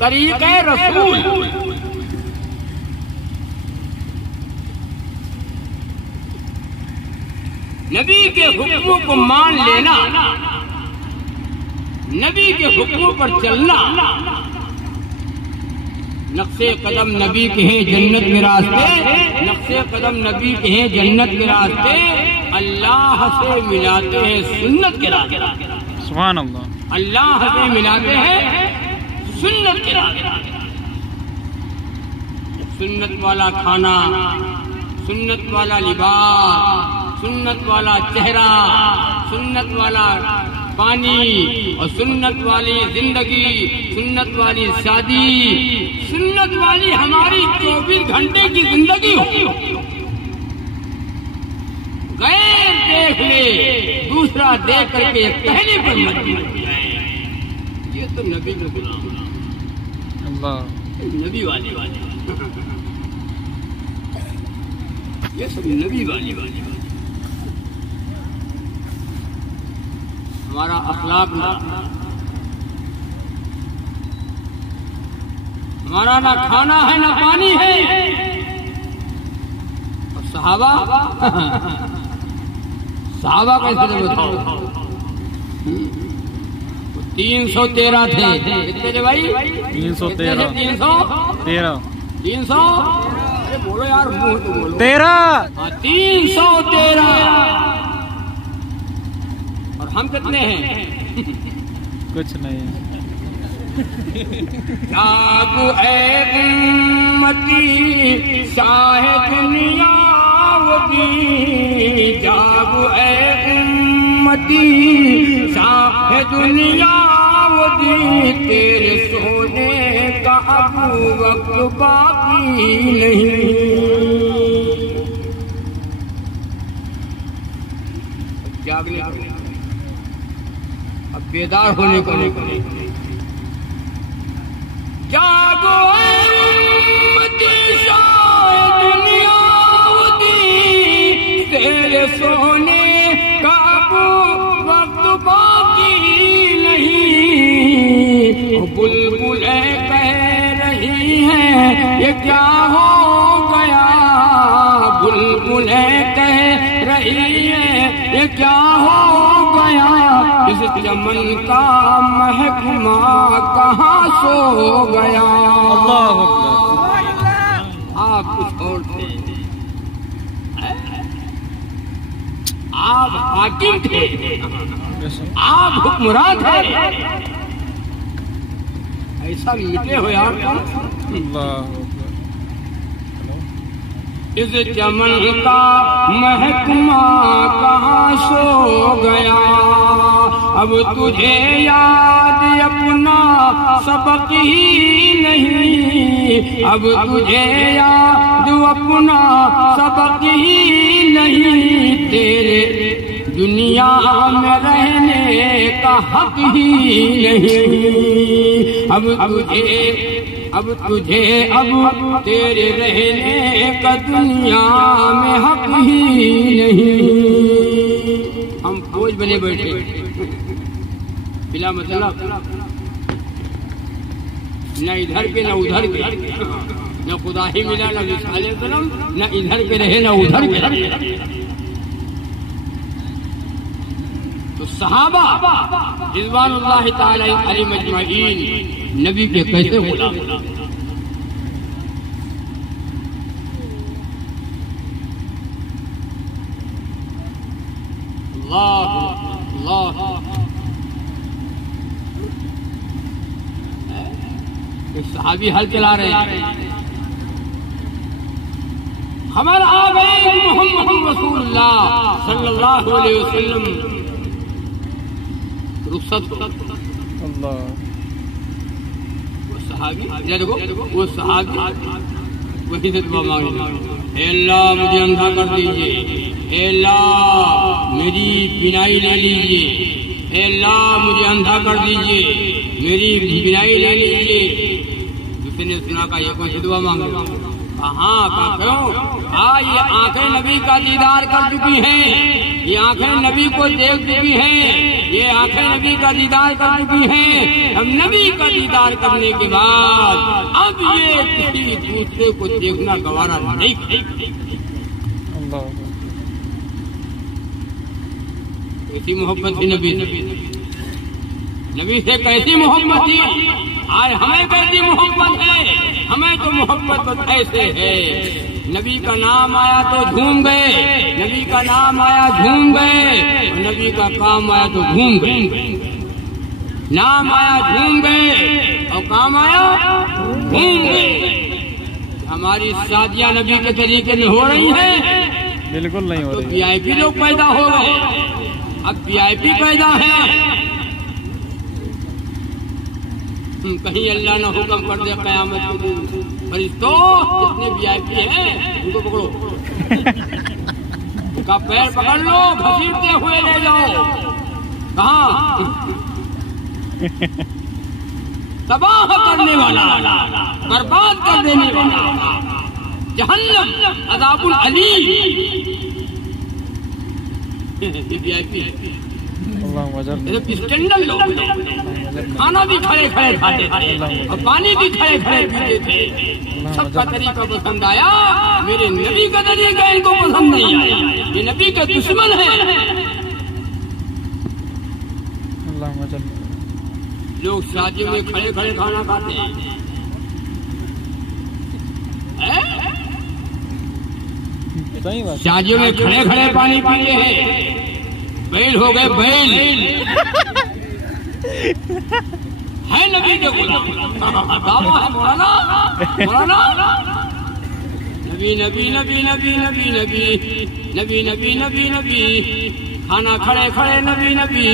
तरीक़े रसूल, नबी के हुक्मों को मान लेना, नबी के हुक्मों पर चलना। नक्शे कदम नबी के हैं जन्नत के रास्ते, नक्शे कदम नबी के हैं जन्नत के रास्ते, अल्लाह से मिलाते हैं सुन्नत के रास्ते। सुभान अल्लाह। अल्लाह से मिलाते हैं सुन्नत के रास्ते। सुन्नत वाला खाना, सुन्नत वाला लिबास, सुन्नत वाला चेहरा, सुन्नत वाला पानी, और सुन्नत वाली जिंदगी, सुन्नत वाली शादी, सुन्नत वाली हमारी 24 घंटे की जिंदगी हो। गैर देख ले, दूसरा देख करके कहने पर मत जाए, ये तो नबी का गुलाम, नबी वाले ये सब नबी वाली हमारा अखलाक ना, हमारा ना खाना है ना पानी है। और सहाबा कैसे बताओ, 313 थे। कितने थे भाई? 313। 300 अरे बोलो यार, मुंह तो बोलो। 13। 313। और हम कितने हैं? कुछ नहीं। जागो ऐ उम्मती शाह दुनिया वगी, जागो ऐ उम्मती शाह दुनिया वगी, तेरे सोने का अब वक्त बाकी नहीं। जागने को, अब बेदार होने को नहीं। जागो उम्मती शाह दुनिया वगी, तेरे सोने का वक्त बाकी नहीं। बुलबुलें कह रही हैं ये क्या हो गया, बुलबुलें कह रही हैं ये क्या हो गया, इस चमन का महकमा कहाँ सो गया। अल्लाह आप कुछ और थे, आप हाकिम थे, आप हुक्मरान थे, ऐसा मिटे हो यार। इस चमन का महकमा कहाँ सो गया, अब तुझे याद अपना सबक ही नहीं, अब तुझे याद अपना सबक ही नहीं, तेरे दुनिया में रहने का हक ही नहीं। अब तुझे अब तेरे रहने का दुनिया में हक ही नहीं। हम फौज बने बैठे, बिला मतलब न इधर के न उधर के, न खुदा ही मिला न रिसाले सलाम, न इधर के रहे न उधर के। तो सहाबा रिज़वानुल्लाह ताला अलैहिम अजमईन नबी के कैसे गुलाम। अल्लाह अल्लाह, सहाबी हल चला रहे हैं। हमारा आगे मोहम्मद रसूलुल्लाह सल्लल्लाहु अलैहि वसल्लम रुखसत अल्लाह। वो सहाबी वही से दुआ मांगे, हे अल्लाह मुझे अंधा कर दीजिए, हे अल्लाह मेरी बिनाई ले लीजिए, हे अल्लाह मुझे अंधा कर दीजिए, मेरी बिनाई ले लीजिए। दूसरे ने सुना का ये कौन सी दुआ मांगे? कहाँ का क्यों? ये आंखें नबी का दीदार कर चुकी हैं, ये आंखें नबी को देख चुकी हैं, ये आंखें नबी का दीदार कर चुकी हैं। हम नबी का दीदार करने के बाद अब ये किसी दूसरे को देखना गवारा नहीं। कैसी मोहब्बत थी नबी से, नबी से कैसी मोहब्बत थी। आज हमें कैसी मोहब्बत है? हमें तो मोहब्बत ऐसे है, नबी का नाम आया तो झूम गए, नबी का नाम आया झूम गए, और नबी का काम आया तो झूम गए। नाम आया झूम गए और काम आया झूम गए। हमारी शादियां नबी के तरीके में हो रही हैं? बिल्कुल नहीं हो तो रही। वीआईपी लोग पैदा हो गए, अब वीआईपी पैदा है। कहीं अल्लाह न हुक्म कर दे कयामत के दिन, फरिश्तों जितने वीआईपी हैं उनको पकड़ो, उनका पैर पकड़ लो, घसीटते हुए ले जाओ। कहाँ? तबाह करने वाला, बर्बाद कर देने वाला, जहन्नम, अज़ाबुल अलीम। वीआईपी स्टैंडर्ड लोग, खाना भी खड़े खड़े खाते थे और पानी भी खड़े खड़े पीते थे। सबका तरीका पसंद आया, मेरे नबी का तरीका इनको पसंद नहीं आया। ये नबी के दुश्मन है। लोग शादियों में खड़े खड़े खाना खाते हैं, शादियों में खड़े खड़े पानी पीते हैं। बैल हो गए बैल है नबी के गुलाम। दावा है मौलाना मौलाना नबी नबी नबी नबी नबी नबी नबी नबी नबी नबी खाना खड़े खड़े नबी नबी,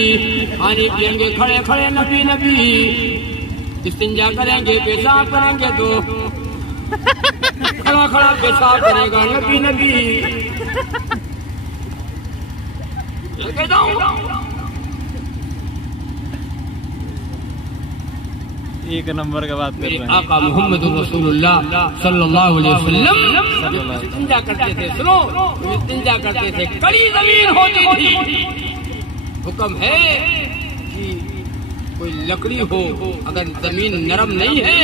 पानी पियेंगे खड़े खड़े नबी नबी, इस्तिंजा करेंगे पेशाब करेंगे तो खड़ा खड़ा पेशाब करेगा नबी नबी। लेके जाऊं एक नंबर का बात कर रहे हैं। आका मोहम्मद रसूलुल्लाह सल्लल्लाहु अलैहि वसल्लम इस्तिंजा करते थे। सुनो, इस्तिंजा करते थे, कड़ी जमीन होती थी। हुक्म है कि कोई लकड़ी हो, अगर जमीन नरम नहीं है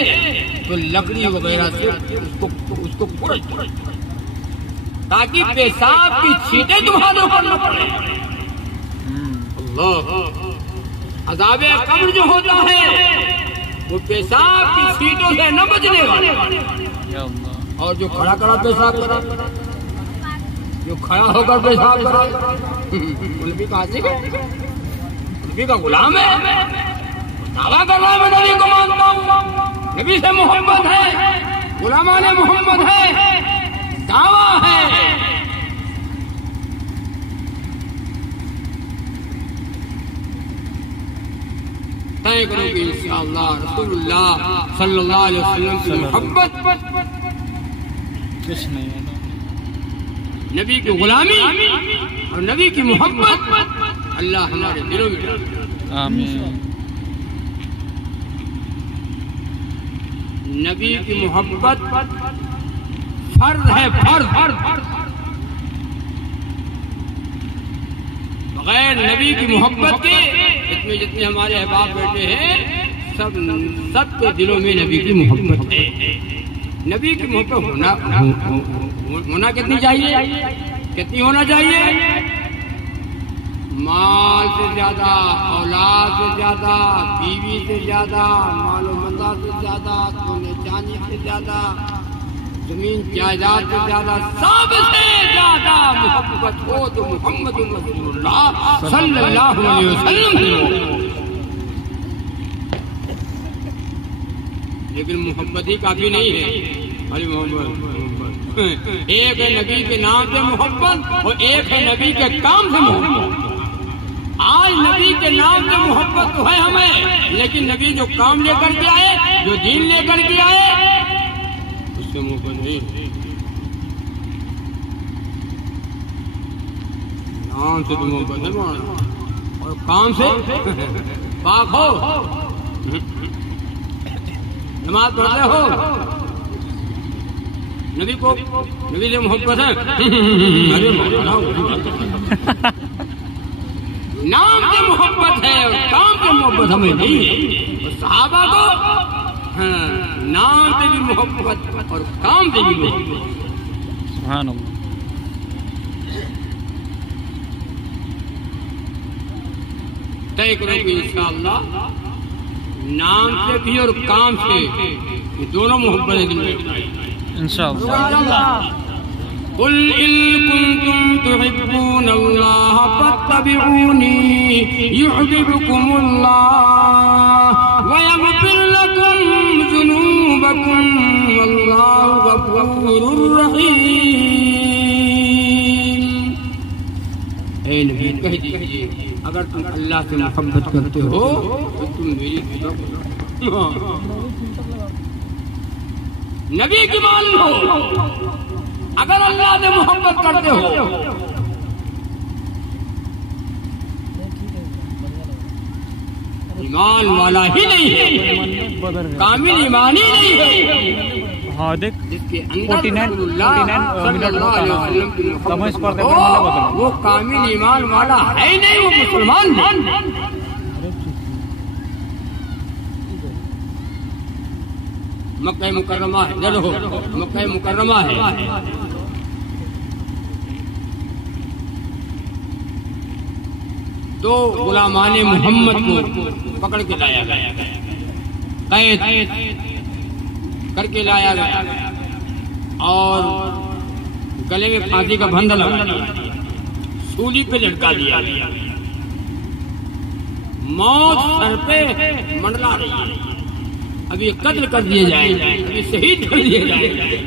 तो लकड़ी वगैरह से उसको कुरच दो, ताकि पेशाब की छींटें तुम्हारे ऊपर न पड़े। अल्लाह, अज़ाबे कब्र जो होता है वो पेशाब की छींटों से न बचने वाले। और जो खड़ा खड़ा पेशाब करा, जो खड़ा होकर पेशाब करा, नबी का आशिक है, नबी का गुलाम है। दावा कर रहा है मैं नबी को मानता हूँ, नबी से मोहब्बत है, गुलामाने मोहम्मद है, दावा है। तय करोगे इंशाअल्लाह रसूलुल्लाह सल्लल्लाहु अलैहि वसल्लम की मोहब्बत, कुछ नहीं है, नबी की गुलामी और नबी की मोहब्बत अल्लाह हमारे दिलों में डाले। आमीन। नबी की मोहब्बत फर्ज है, फर्ज। बगैर नबी की मोहब्बत के इसमें जितने हमारे अहबाब बैठे हैं सब के दिलों में नबी की मोहब्बत है। नबी की मोहब्बत होना कितनी चाहिए, कितनी होना चाहिए? माल से ज्यादा, औलाद से ज्यादा, बीवी से ज्यादा, मालो मता से ज्यादा, सोने चांदी से ज्यादा, जमीन जायदाद से ज्यादा, सबसे ज्यादा मोहब्बत हो तो मोहम्मद रसूलुल्लाह सल्लल्लाहु अलैहि वसल्लम। लेकिन मोहब्बत ही काफी नहीं है। अरे मोहब्बत एक है नबी के नाम से मोहब्बत और एक है नबी के काम से मोहब्बत। आज नबी के नाम से मोहब्बत तो है हमें, लेकिन नबी जो काम लेकर के आए, जो दीन लेकर के आए, उससे मोहब्बत नहीं। नाम से भी मोहब्बत है और काम से पाक हो, नमाज पढ़ते हो, नबी को नबी से मोहब्बत है। नाम से मोहब्बत है और काम से मोहब्बत हमें नहीं है। और सहाबा को नाम से भी मोहब्बत और काम से भी मोहब्बत। सुभान अल्लाह। तय करोगे इंशाअल्लाह नाम से भी और काम से, ये दोनों मोहब्बतें दिल में इंशाअल्लाह। कुल इन कुंतुम तुहिब्बूनल्लाह फत्तबिऊनी युहब्बुकुमुल्लाह व यग़फिर लकुम ज़ुनूबकुम वल्लाहु गफूरुर रहीम। ऐ नबी कह दीजिए, अगर तुम अल्लाह से मोहब्बत करते हो तो तुम मेरी नबी की मान लो। अगर अल्लाह से मोहब्बत करते हो ईमान वाला ही नहीं है, कामिल ईमान ही नहीं है। हाँ देख, जिसके 49 अंदर वो कामिल ईमान वाला है ही नहीं, वो मुसलमान है। मक्का मुकर्रमा है, जरो मक्का मुकर्रमा है। तो गुलामाने मोहम्मद को पकड़ के लाया गया। कैद करके लाया गया और गले में फांसी का बंधन लगा दिया, सूली पे लटका दिया। मौत सर पे मंडला रही है। अभी कत्ल कर दिए जाएंगे, अभी शहीद कर दिए जाएंगे,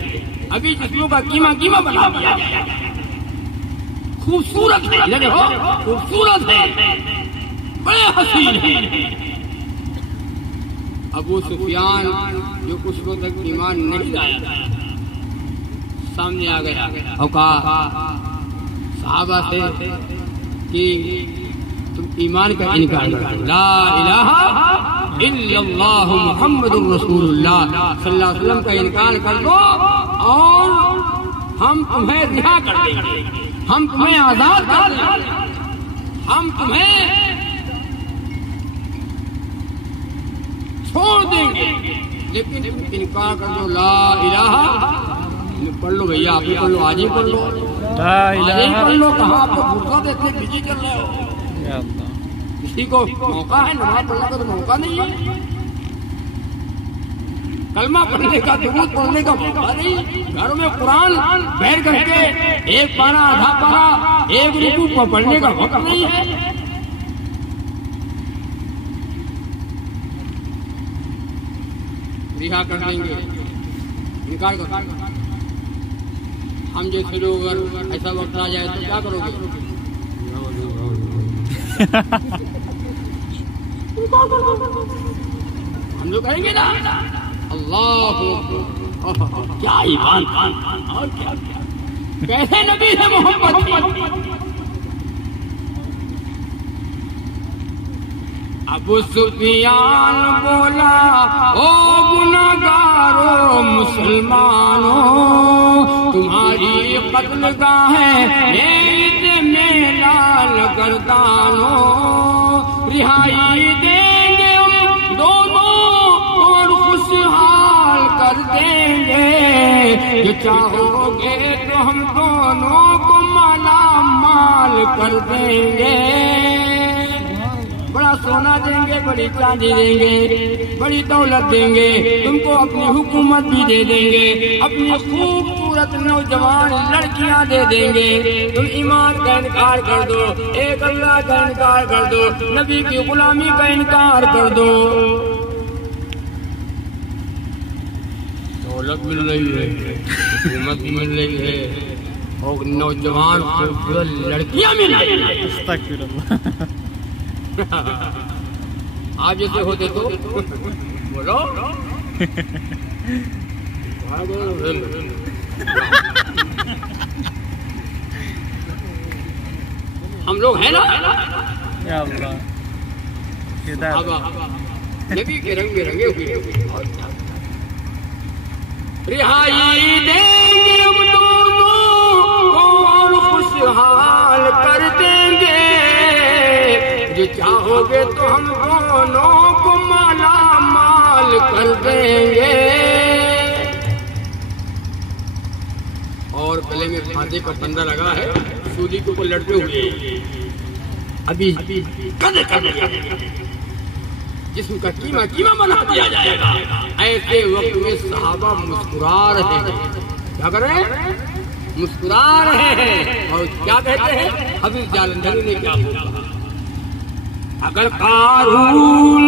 अभी जिस्मों का कीमा कीमा बना दिया जाएगा। खूबसूरत है, देखो खूबसूरत है, बड़े हसीन है। अबू सुफियान जो कुछ लोग तक ईमान नहीं लाया सामने आ गया और कहा सहाबा से कि तुम ईमान का इनकार करो, ला इलाहा इल्लल्लाह मुहम्मदुर रसूलुल्लाह सल्लल्लाहु अलैहि वसल्लम का इनकार कर दो और हम तुम्हें रिहा कर देंगे, हम तुम्हें आजाद कर देंगे, हम तुम्हें छोड़ देंगे, लेकिन तुम इनकार कर दो। ला इलाहा, पढ़ लो भैया, आप ही पढ़ लो, आज ही पढ़ लो, आज ही पढ़ लो। कहाँ आपको फुर्सत देते बिजी कर रहे हो? किसी को मौका है नमाज पढ़ने का तो मौका नहीं है, कलमा पढ़ने का, दुरूद पढ़ने का मौका नहीं। घरों में कुरान बैठ करके एक पारा आधा पारा एक रुकू पढ़ने का वक्त नहीं है। रिहा कर देंगे, इनकार कर। हम जैसे लोग अगर ऐसा वक्त आ जाए तो क्या करोगे? हम लोग कहेंगे ना अल्लाह क्या ईमान और क्या कैसे नबी है मोहम्मद। अबू सुफियान बोला ओ गुनाहगारो मुसलमानों, तुम्हारी कत्लगाहें ईद में लाल गर्दानों, रिहाई देंगे हम दोनों और खुशहाल कर देंगे, ये चाहोगे तो हम दोनों को माला माल कर देंगे। बड़ा सोना देंगे, बड़ी चांदी देंगे, बड़ी दौलत देंगे, तुमको अपनी हुकूमत भी दे देंगे, अपनी खूबसूरत नौजवान लड़कियां दे देंगे। तुम ईमान का इनकार कर दो, एक अल्लाह का इनकार कर दो, नबी की गुलामी का इनकार कर दो। दौलत मिल रही है, हुकूमत भी मिल रही है और नौजवान खूबसूरत लड़कियां मिल रही है। आप जैसे होते तो बोलो हम लोग हैं ना, नबी के रंग में रंगे हुए। रिहाई देंगे हम दोनों और खुशहाल कर देंगे, जो चाहोगे तो हम दोनों को माला माल कर देंगे। और गले में फांसी का फंदा लगा है, सूली के ऊपर लटके हुए, अभी कदर कर दिया जिस्म का कीमा कीमा बना दिया जाएगा। ऐसे वक्त में सहाबा मुस्कुरा रहे हैं, क्या कर रहे हैं? मुस्कुरा रहे हैं। और क्या कहते हैं? हबीब जालंधरी ने क्या बोला? अगर कारून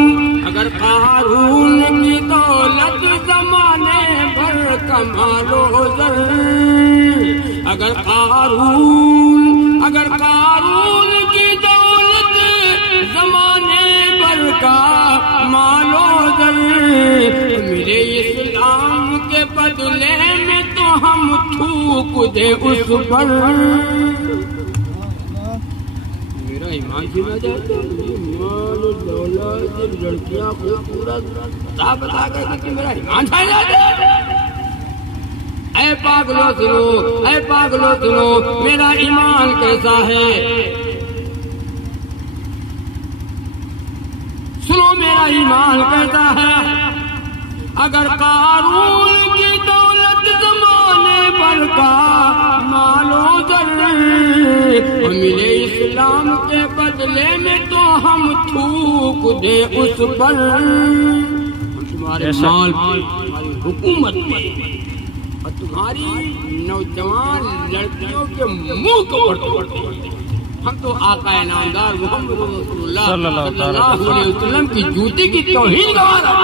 की दौलत जमाने भर कमा लो जर, अगर कारून की दौलत जमाने भर का मालो जर, मिले इस्लाम के बदले में तो हम थूक दे उस पर। मेरा ईमान जीना जाता, लड़कियां खूबसूरत बता कर मेरा ईमान छा जाता। ऐ पागलो सुनो, मेरा ईमान कैसा है, सुनो मेरा ईमान कैसा है। अगर कारून की दौलत जमाने पर का मालो जर, मिले इस्लाम के बदले में तो हम थूक दे उस पर। तुम्हारे माल पे, तुम्हारी हुकूमत पे और तुम्हारी नौजवान लड़कियों के मुंह को पड़ते। हम तो आका नामदार मोहम्मद रसूलुल्लाह सल्लल्लाहु अलैहि वसल्लम की जूती की तौहीन गवा रहे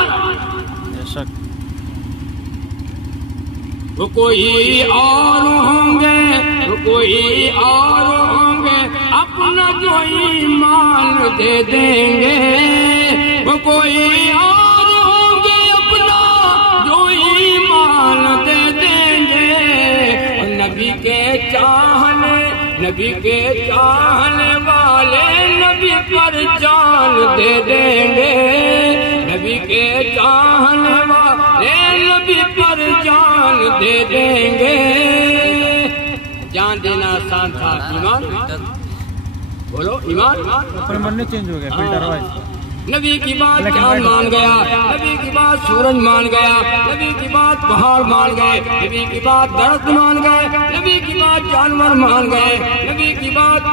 हैं। वो कोई और होंगे, वो कोई और होंगे, अपना जो ईमान दे देंगे। वो कोई और होंगे, अपना जो ईमान दे देंगे। और नबी के चाहने वाले नबी पर जान दे देंगे। नबी के चाहने वाले नबी पर जान दे देंगे। जान देना आसान था, ईमान बोलो, ईमान पर मन नहीं चेंज हो गया फिल्टर वाइज। नबी की बात चांद मान गया, नबी की बात सूरज मान गया, नबी की बात पहाड़ मान गए, नबी की बात दरख्त मान गए, नबी की बात जानवर मान गए, नबी की बात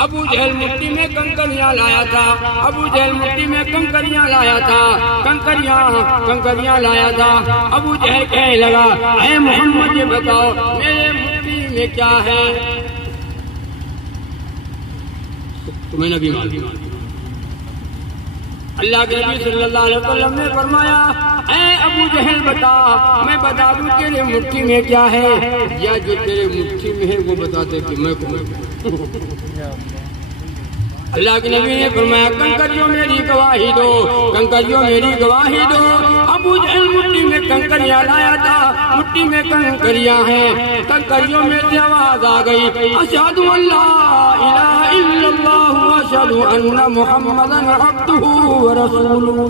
अबू जहल मिट्टी में कंकरियां लाया था, अबू जहल मिट्टी में कंकरियां लाया था, कंकरियां लाया था। अबू जहल कहने लगा, ऐ मोहम्मद ये बताओ मेरे मिट्टी में क्या है? तुम्हें नबी मान। अल्लाह के नबी सल्लल्लाहु अलैहि वसल्लम ने फरमाया, ऐ अबू जहल बता, मैं बता दूं तेरे मुट्ठी में क्या है? या जो तेरे मुट्ठी में है वो बताते कि मैं कौन। अल्लाह के नबी ने फरमाया, कंकरियों मेरी गवाही दो, कंकरियों मेरी गवाही दो। अबू जहल मुट्ठी में कंकरियां लाया था, मुट्ठी में कंकरियां हैं, कंकरियों में से आवाज आ गई, अशहदु अल्ला इलाहा इल्लल्लाह व अशहदु अन्ना मुहम्मदन अब्दुहु व रसूलुहु।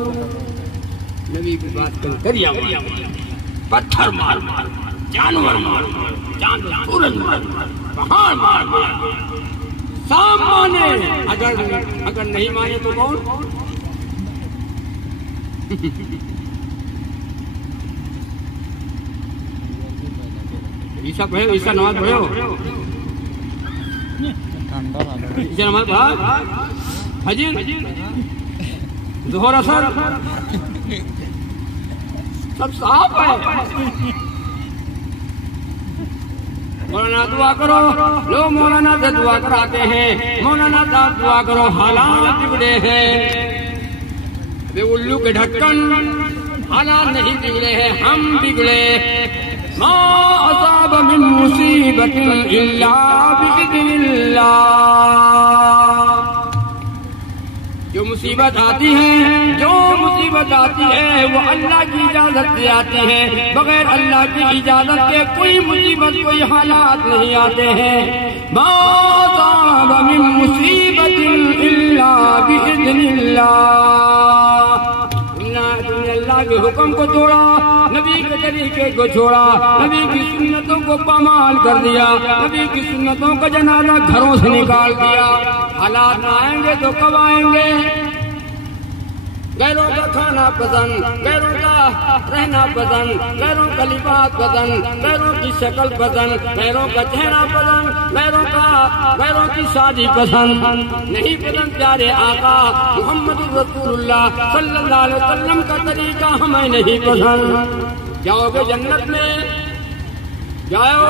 नबी की बात कंकरियां पत्थर मार मार, जानवर मार मार, चांद सूरज मार मार, पहाड़ मार मार, सब माने। अगर नहीं माने तो कौन? ईसा पढ़े, ईसा नमाज पढ़े हो, ईसा नमाज पढ़ा, फजर, ज़ोहर, असर सब साफ है। मौलाना दुआ करो, लोग मौलाना से दुआ कराते हैं, मौलाना साहब दुआ करो, हालात बिगड़े हैं। वे उल्लू के ढक्कन, हालात नहीं बिगड़े हैं, हम बिगड़े। मा असाब मिन मुसीबतिन इल्ला बिइज़्निल्लाह। जो मुसीबत आती है, जो मुसीबत आती है वो अल्लाह की इजाजत से आती है। बगैर अल्लाह की इजाजत के कोई मुसीबत, कोई हालात नहीं आते हैं। मा असाब मिन मुसीबतिन इल्ला बिइज़्निल्लाह। तुमने अल्लाह के हुक्म को छोड़ा, नबी के तरीके को छोड़ा, नबी की सुन्नतों को पामाल कर दिया, नबी की सुन्नतों का जनाजा घरों से निकाल दिया। हालात ना आएंगे तो कब आएंगे? गैरों का खाना पसंद, गैरों का रहना पसंद, गैरों का लिबास पसंद, गैरों की शक्ल पसंद, गैरों का चेहरा पसंद, गैरों की शादी पसंद, नहीं पसंद प्यारे आका मोहम्मद रसूलुल्लाह सल्लल्लाहु अलैहि वसल्लम का तरीका हमें नहीं पसंद। जाओगे जन्नत में, जाओ।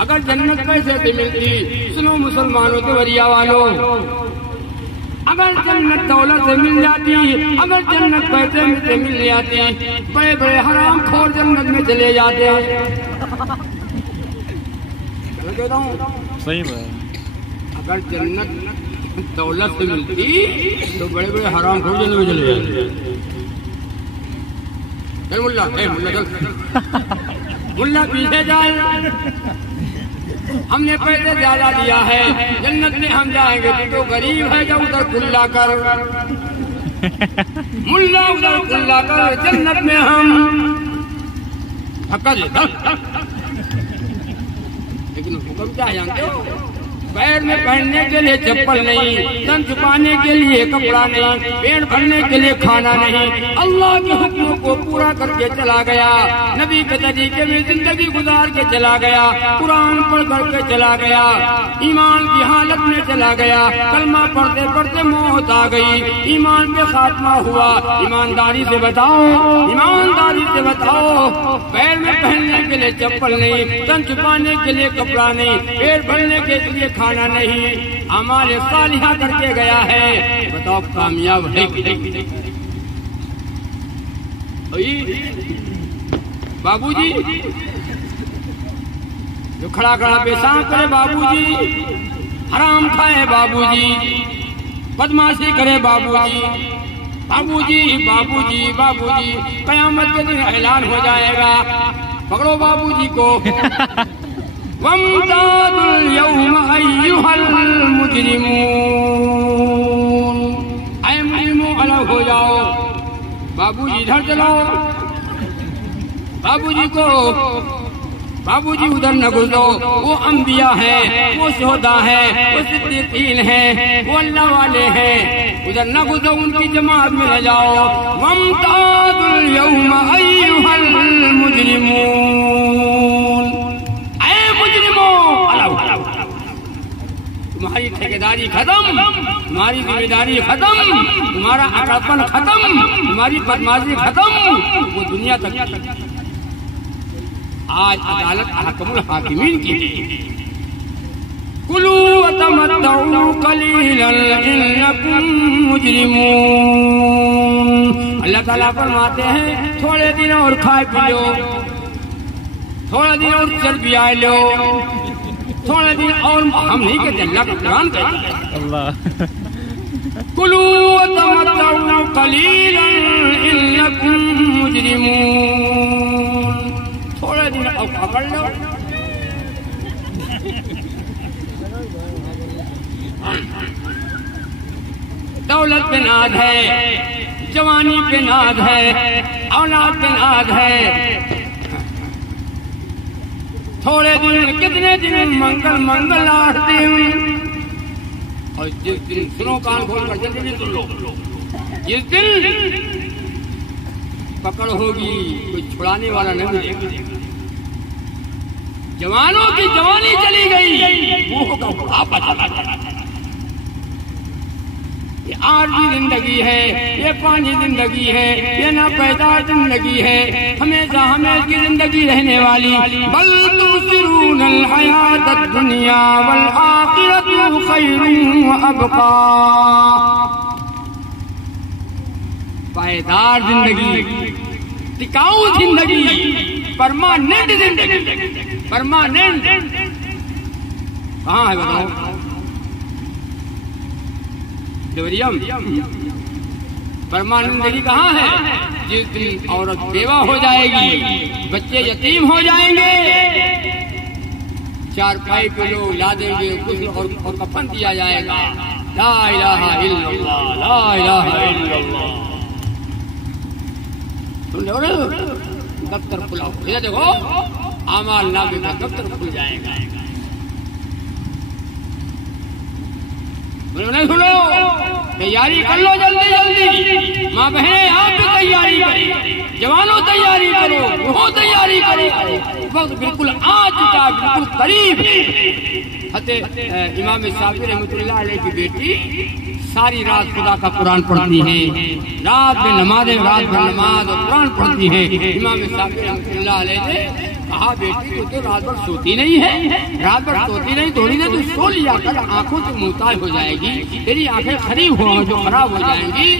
अगर जन्नत पैसे से मिलती, सुनो मुसलमानों के वरिया वालों, अगर जन्नत दौलत से मिल जाती, अगर जन्नत पैसे से मिल जाती, बड़े बड़े हराम खोर जन्नत में चले जाते। सही बात। अगर जन्नत दौलत से मिलती तो बड़े बड़े हराम खोर जन्नत में चले जाते। मुल्ला मुल्ला पीछे जाए, हमने पैसे ज्यादा दिया है, जन्नत में हम जाएंगे तो गरीब है, जब उधर कुल्ला कर, मुल्ला उधर कुल्ला कर, जन्नत में हम लेकिन हुक्म क्या जानते हो? पैर में पहनने के लिए चप्पल नहीं, तन छुपाने के लिए कपड़ा नहीं, पेट भरने के लिए खाना नहीं, अल्लाह के हुक्मों को पूरा करके चला गया, नबी के तरीके में जिंदगी गुजार के चला गया, कुरान पढ़ करके चला गया, ईमान की हालत में चला गया, कलमा पढ़ते पढ़ते मौत आ गई, ईमान पे खात्मा हुआ। ईमानदारी से बताओ, ईमानदारी से बताओ, पैर में पहनने के लिए चप्पल नहीं, तन छुपाने के लिए कपड़ा नहीं, पेट भरने के लिए खाना नहीं, अमाल सालिहा करके गया है, बताओ कामयाब है कि नहीं? बाबूजी जो खड़ा खड़ा पेशाब करे बाबूजी, हराम खाए बाबूजी, बदमाशी करे बाबूजी, बाबूजी बाबूजी बाबूजी, कयामत के दिन ऐलान हो जाएगा, पकड़ो बाबूजी को। वम्ताजुल यौम अय्युहल मुजरिमून, ऐ मुजरिमों अलग हो जाओ, बाबूजी इधर चलाओ, बाबूजी को, बाबूजी उधर न घुसो, वो अंबिया है, वो शोहदा है, वो सिद्दीकीन है, वो अल्लाह वाले हैं, उधर न घुसो, उनकी जमात में न जाओ। वम्ताजुल यौम अय्युहल मुजरिमून, ऐ मुजरिमों अलग, तुम्हारी ठेकेदारी खत्म, तुम्हारी जिम्मेदारी खत्म, तुम्हारा अकड़पन खत्म, तुम्हारी बदमाशी खत्म, वो दुनिया तक। आज अदालत हकमुल हाकिमीन की है। कुलू व तमत्तऊ कलीलन इन्नकुम मुजरिमून, अल्लाह ताला फरमाते हैं थोड़े दिन और खाए पी लो, थोड़े दिन और चर्बी आए लो, थोड़े दिन और, हम नहीं कहते, अल्लाह का कुरान कहता है। कुलू व तमत्तऊ कलीलन इन्नकुम मुजरिमून, थोड़े दिन और पकड़ लो। दौलत पे नाज है, जवानी पे नाज है, औलाद पे नाज है, थोड़े दिन, कितने दिन मंगल मंगल 8 दिन, और जिस दिन, सुनो कान खोल कर जल्दी सुन लो, जिस दिन पकड़ होगी कोई छुड़ाने वाला नहीं मिलेगा। जवानों की जवानी चली गई, बूढ़ों का बुढ़ापा चला गया। ये आरजी जिंदगी है, ये पानी जिंदगी है, ये नापैदा जिंदगी है, हमेशा हमेशा जिंदगी रहने वाली। बल तुसिरूनल हयातद दुनिया वल आखिरतु खैरुन व अबका, पायदार जिंदगी, टिकाऊ जिंदगी, परमानेंट जिंदगी, परमानेंट कहाँ है बताओ? देवरियम परमानेंट जिंदगी कहाँ है? जिस दिन औरत बेवा हो जाएगी, बच्चे यतीम हो जाएंगे, चारपाई पे लोग ला देंगे, कुछ और कफन दिया जाएगा। ला इलाहा इल्लल्लाह, ला इलाहा इल्लल्लाह। दफ्तर खुला हो, ये देखो आमाल नामे का दफ्तर खुल जाएगा। नहीं सुनो, तैयारी कर लो जल्दी जल्दी, माँ बहन आप भी तैयारी करें, जवानों तैयारी करो, वो तैयारी करो, वक्त बिल्कुल आ चुका, बिल्कुल करीब है। इमाम शाफी रहमतुल्लाह अलैह की बेटी सारी रात खुदा का कुरान पढ़ती है, रात में नमाज़ें, रात भर नमाज और कुरान पढ़ती है। इमाम शाफी रहमतुल्लाह अलैह ने कहा, बेटी तो रात भर सोती नहीं है, रात भर सोती नहीं, थोड़ी देर तो सो लिया कर, आंखों से मुहताज हो जाएगी, तेरी आंखें खरीब हो जो खराब हो जाएंगी,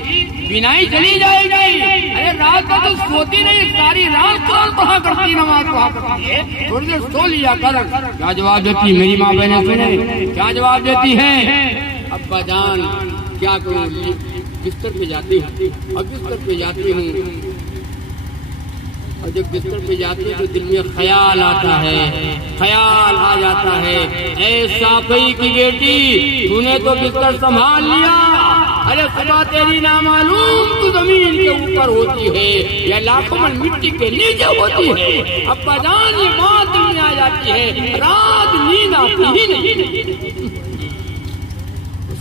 बिनाई चली जाएगी। अरे रात भर तो सोती नहीं, सारी रात कुरान पढ़ा करती, नमाज पढ़ा करती है, थोड़ी देर सो लिया कर। क्या जवाब देती मेरी माँ बहनें सुने, क्या जवाब देती है? अब्बा जान क्या करूँ, बिस्तर पे जाती हूँ, और बिस्तर पे जाती हूँ, और जब बिस्तर पे जाती है तो दिल में ख्याल आता है, ख्याल आ जाता है, ऐ साफी की बेटी, तूने तो बिस्तर संभाल लिया, अरे खुदा तेरी नामालूम तू जमीन के ऊपर होती है या लाखों मन मिट्टी के नीचे होती है। अब्बा जान ये बात में आ जाती है, रात नींद आती ही नहीं।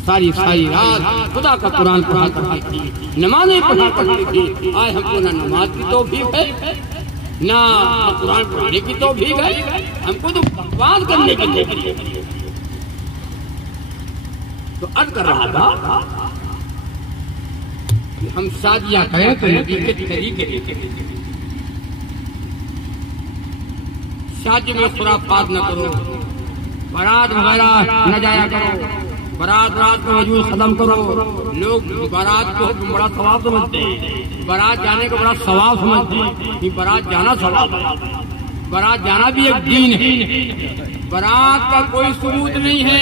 सारी सारी रात खुदा का कुरान पढ़ा करती थी, नमाजें पढ़ा करती थी। आज हमको ना नमाज की तौफीक है ना कुरान पढ़ने की तौफीक है, हमको तो बकवास करने की तौफीक है। तो अर्ज कर रहा था कि हम शादियां करें तो नबी के तरीके देखें। शादी में खुराफात न करो, बारात वगैरह न जाया करो, बारात रात का वजूद खत्म करो। लोग बारात को बड़ा सवाब समझते हैं, बारात जाने को बड़ा सवाब समझते हैं कि बारात जाना सवाब है। बारात जाना भी एक दीन है। बारात का कोई सबूत नहीं है,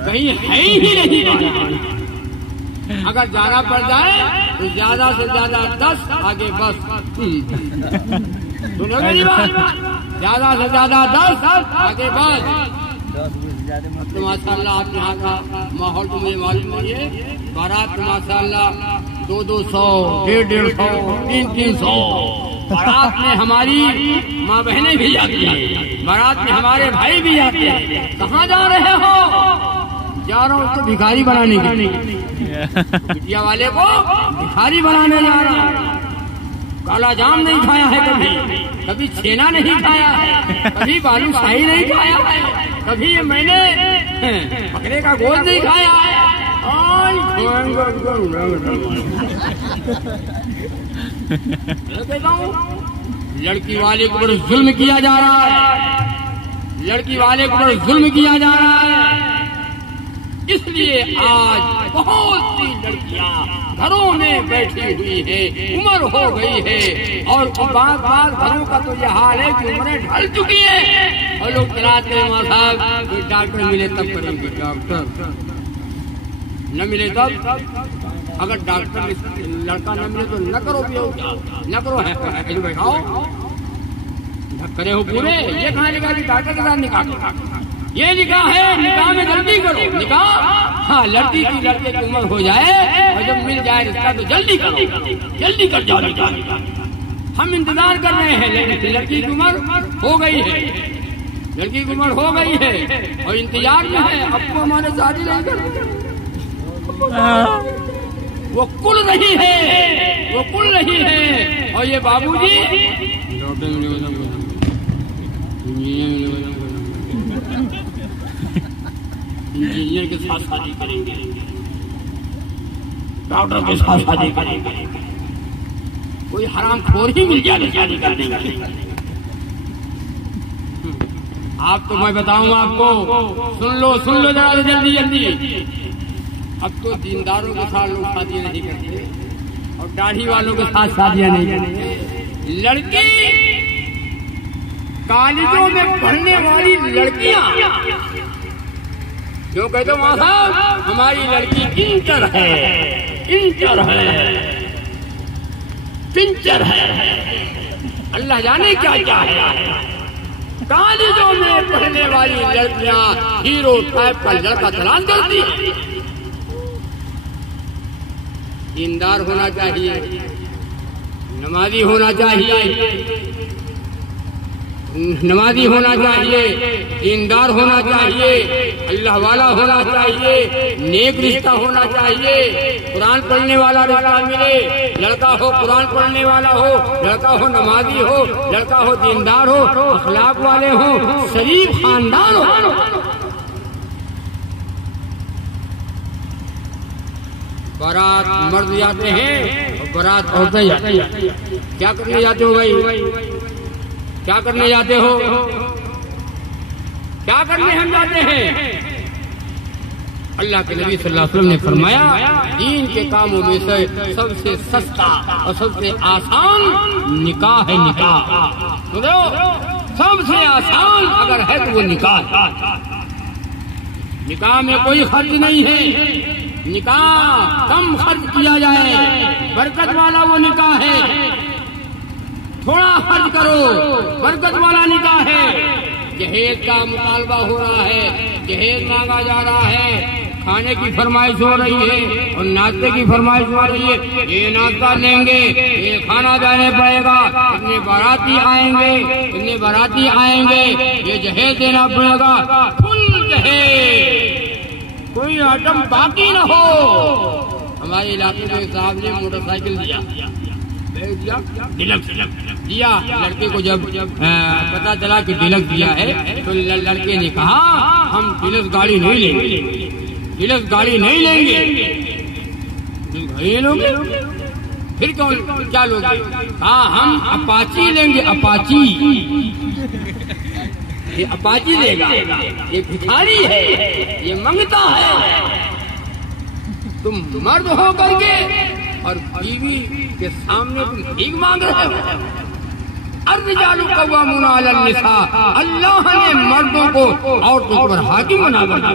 कहीं है ही नहीं। अगर जाना पड़ जाए तो ज्यादा से ज्यादा 10, आगे बस। सुनो मेरी बात, ज्यादा से ज्यादा 10, आगे बस। तो माशाअल्लाह आप यहाँ का माहौल तो मुझे मालूम नहीं है। बारात माशाअल्लाह 200, 150, 300 बारात में हमारी माँ बहनें भी जाती हैं, बारात में हमारे भाई भी जाते हैं। कहाँ जा रहे हो? जा रहा हूँ तो भिखारी बनाने के लिए, बिटिया वाले को भिखारी बनाने जा रहा हूँ। काला जाम नहीं खाया है कभी छेना नहीं खाया है, कभी बालूशाही नहीं खाया है, कभी मैंने बकरे का गोश्त नहीं खाया है। लड़की वाले के ऊपर जुल्म किया जा रहा है, लड़की वाले के ऊपर जुल्म किया जा रहा है। इसलिए आज बहुत सी लड़कियां घरों में बैठी हुई है, उम्र हो गई है, और बार घरों का तो यह हाल है कि उम्रें ढल चुकी है। और लोग चलाते हैं वहाँ साहब कोई डॉक्टर मिले तब करेंगे, डॉक्टर न मिले तब। अगर डॉक्टर लड़का न मिले तो न करो भी, न करो है बैठाओ, करे हो पूरे। ये कहाँ लिखा कि डॉक्टर के साथ निकाह? ये निकाह है, निकाह में जल्दी करो निकाह। हाँ, लड़की की लड़के की उम्र हो जाए और जब मिल जाए रिश्ता तो जल्दी करो, जल्दी कर जाओ निकाह। हम इंतजार कर रहे हैं, लेकिन लड़की की उम्र हो गई है, लड़की की उम्र हो गई है और इंतजार में है। अब तो हमारे शादी नहीं कर, वो कुल रही है, वो कुल रही है। और ये बाबूजी इंजीनियर के साथ शादी करेंगे, डॉक्टर के साथ शादी करेंगे, कोई हराम खोर ही मिल जाए शादी करने वाले। आप तो मैं बताऊं आपको, सुन लो जरा जल्दी जल्दी। अब तो दीनदारों के साथ लोग शादियां नहीं करते और दाढ़ी वालों के साथ शादियां नहीं करते। लड़की कॉलेजों में पढ़ने वाली लड़कियां जो कहते वहां साहब हमारी लड़की इंटर है, इंटर है, पिंचर है, अल्लाह जाने क्या क्या है। कॉलेजों में पढ़ने वाली लड़कियां हीरो टाइप का लड़का तलाश करती है। दीनदार होना चाहिए, नमाजी होना चाहिए, नमाजी होना चाहिए, दीनदार होना चाहिए, अल्लाह वाला होना चाहिए, नेक रिश्ता होना चाहिए। कुरान पढ़ने वाला रिश्ता मिले, लड़का हो कुरान पढ़ने वाला हो, लड़का हो नमाजी हो, लड़का हो दीनदार हो, अखलाक वाले हो, शरीफ खानदान हो। बारात मर्द जाते हैं और बारात औरतें जाती हैं। क्या करने जाते हो भाई? क्या करने जाते हो? क्या करने हम जाते हैं? अल्लाह के नबी सल्लल्लाहु अलैहि वसल्लम ने फरमाया दीन के कामों में से सबसे सस्ता और सबसे आसान निकाह है। निकाह सुनो, सबसे आसान अगर है तो वो निकाह। निकाह में कोई खर्च नहीं है, निकाह कम खर्च किया जाए, बरकत वाला वो निकाह है। थोड़ा खर्च करो, बरकत वाला निकाह है। जहेज का मुतालबा हो रहा है, जहेज मांगा जा रहा है, खाने की फरमाइश हो रही है और नाश्ते की फरमाइश हो रही है। ये नाश्ता लेंगे, ये खाना देने पड़ेगा, इतने बाराती आएंगे, इतने बाराती आएंगे, ये जहेज देना पड़ेगा, फुल जहेज, कोई आइटम बाकी न हो। हमारे इलाके में साहब ने मोटरसाइकिल दिया, दिया लड़के को। जब पता चला कि डिलक्स दिया है तो लड़के ने कहा हम डिलक्स गाड़ी नहीं लेंगे, डिलक्स गाड़ी नहीं लेंगे। लोगे फिर कौन क्या लोगे? हाँ हम अपाची लेंगे, अपाची। ये अपाची लेगा, ये भिखारी है, ये मंगता है। तुम मर्द हो करके और बीवी के सामने तुम भीख मांग रहे हो। अर्रिजालु कव्वामून अलन निसा, अल्लाह ने मर्दों को औरतों पर हाकिम बना दिया।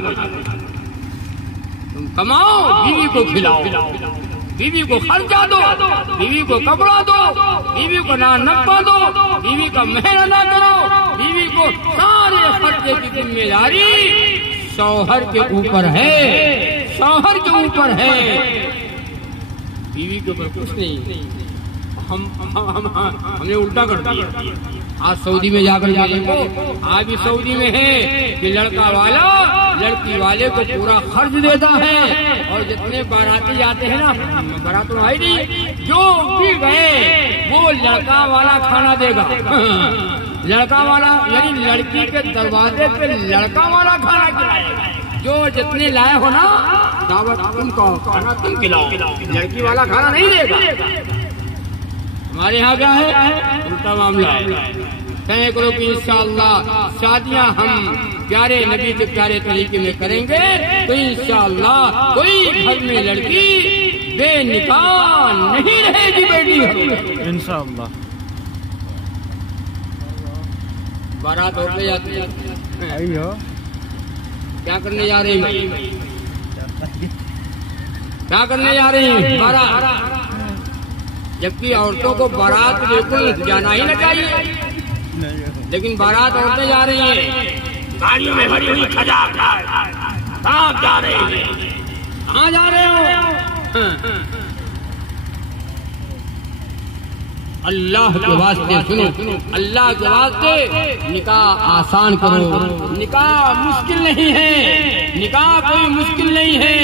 तुम कमाओ, बीवी को खिलाओ, बीवी को खर्चा दो, बीवी को कपड़ा दो, बीवी को नफा दो, बीवी का मेहर अदा करो। बीवी को सारे खर्चे की जिम्मेदारी शौहर के ऊपर है, शौहर के ऊपर है, बीवी के ऊपर कुछ नहीं। हमने उल्टा कर दिया। आज सऊदी में जाकर देखो, आज भी सऊदी में है कि लड़का वाला लड़की वाले को पूरा खर्च देता है और जितने बाराती जाते हैं ना, बारात तो आई नहीं, जो भी गए वो लड़का वाला खाना देगा। लड़का वाला यानी लड़की के दरवाजे पे लड़का वाला खाना खिलाएगा। जो जितने लाए हो ना दावत, तुमको खाना तुम खिलाओ, लड़की वाला खाना नहीं देगा। हमारे यहाँ क्या है? उल्टा मामला है। तय करो कि इंशाअल्लाह शादियाँ हम प्यारे नबी के प्यारे तरीके में करेंगे तो इंशाअल्लाह कोई घर में लड़की बेनिकाह नहीं रहेगी बेटी, इंशाअल्लाह। बारात होते जाती है, क्या करने जा रही है? क्या करने जा रही है? बारात। जबकि औरतों को बारात बिल्कुल जाना ही न चाहिए, लेकिन बारात औरतें जा रही हैं गाड़ियों में भरी हुई खजा। कहाँ जा रहे हैं? कहाँ जा रहे हो? अल्लाह के वास्ते सुनो, अल्लाह के वास्ते निकाह आसान करो। निकाह मुश्किल नहीं है, निकाह कोई मुश्किल नहीं है,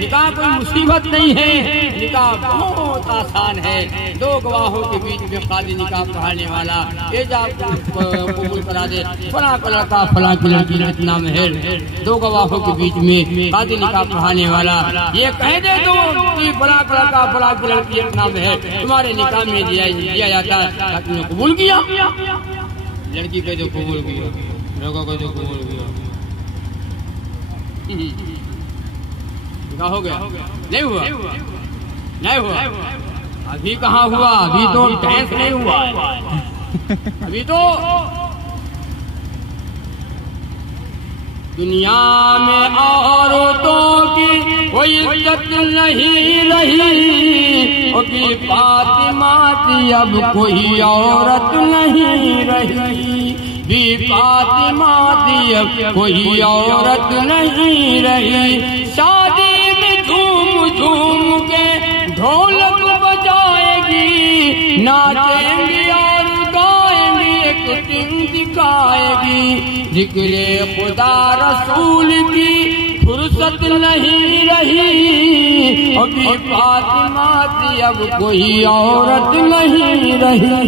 निकाह कोई मुसीबत नहीं है, निकाह बहुत आसान है। दो गवाहों के बीच में काजी निकाह पढ़ाने वाला ये कबूल करा दे, फला का लड़का फला की लड़की इतना मेहर। दो गवाहों के बीच में काजी निकाह पढ़ाने वाला ये कह दे दो कि फला का लड़का फला की लड़की इतना मेहर तुम्हारे निकाह में दिया जाता है। तुमने कबूल किया? लड़की कह दो कबूल किया, लड़का कह दो कबूल किया। हो गया? नहीं हुआ, नहीं हुआ। अभी कहाँ हुआ? अभी तो डांस नहीं हुआ, अभी तो दुनिया में औरतों की कोई इज्जत नहीं रही, कि फातिमा की अब कोई औरत नहीं रही, भी फातिमा की अब कोई औरत नहीं रही। शादी में झूम झूम के ढोलक बजाएगी, नाचेंगी और गाएंगी, एक दिन दिखाएगी। जिक्रे खुदा रसूल की फुर्सत नहीं रही, अभी फातिमा की अब कोई औरत नहीं रही।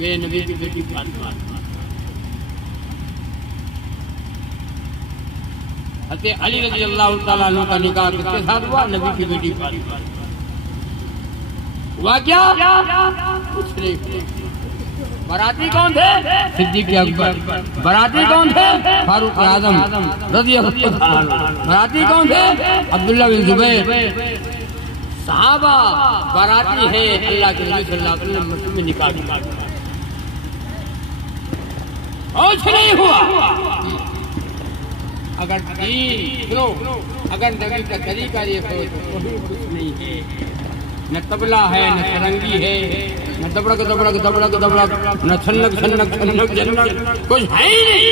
मेरे नबी की बेटी फातिमा, हज़रत अली रज़ी अल्लाह तआला अन्हु का निकाह किसके साथ हुआ? नबी की बेटी फातिमा। हुआ क्या? कुछ नहीं। बाराती कौन थे? सिद्दीक़ अकबर। बाराती कौन थे? फारूक आज़म रज़ी अल्लाह अन्हु। बाराती कौन थे? अब्दुल्लाह बिन जुबैर। सहाबा बाराती है अल्लाह के नबी सल्लल्लाहु अलैहि वसल्लम मस्जिद में निकाह किया। कुछ नहीं हुआ। अगर सुनो, अगर नबी का तरीका ये तो कुछ नहीं है, न तबला है, न सरंगी है, न दबड़क दबड़क दबड़क दबड़क, न छन्नक छन्नक छन्नक छन्नक, कुछ है ही नहीं।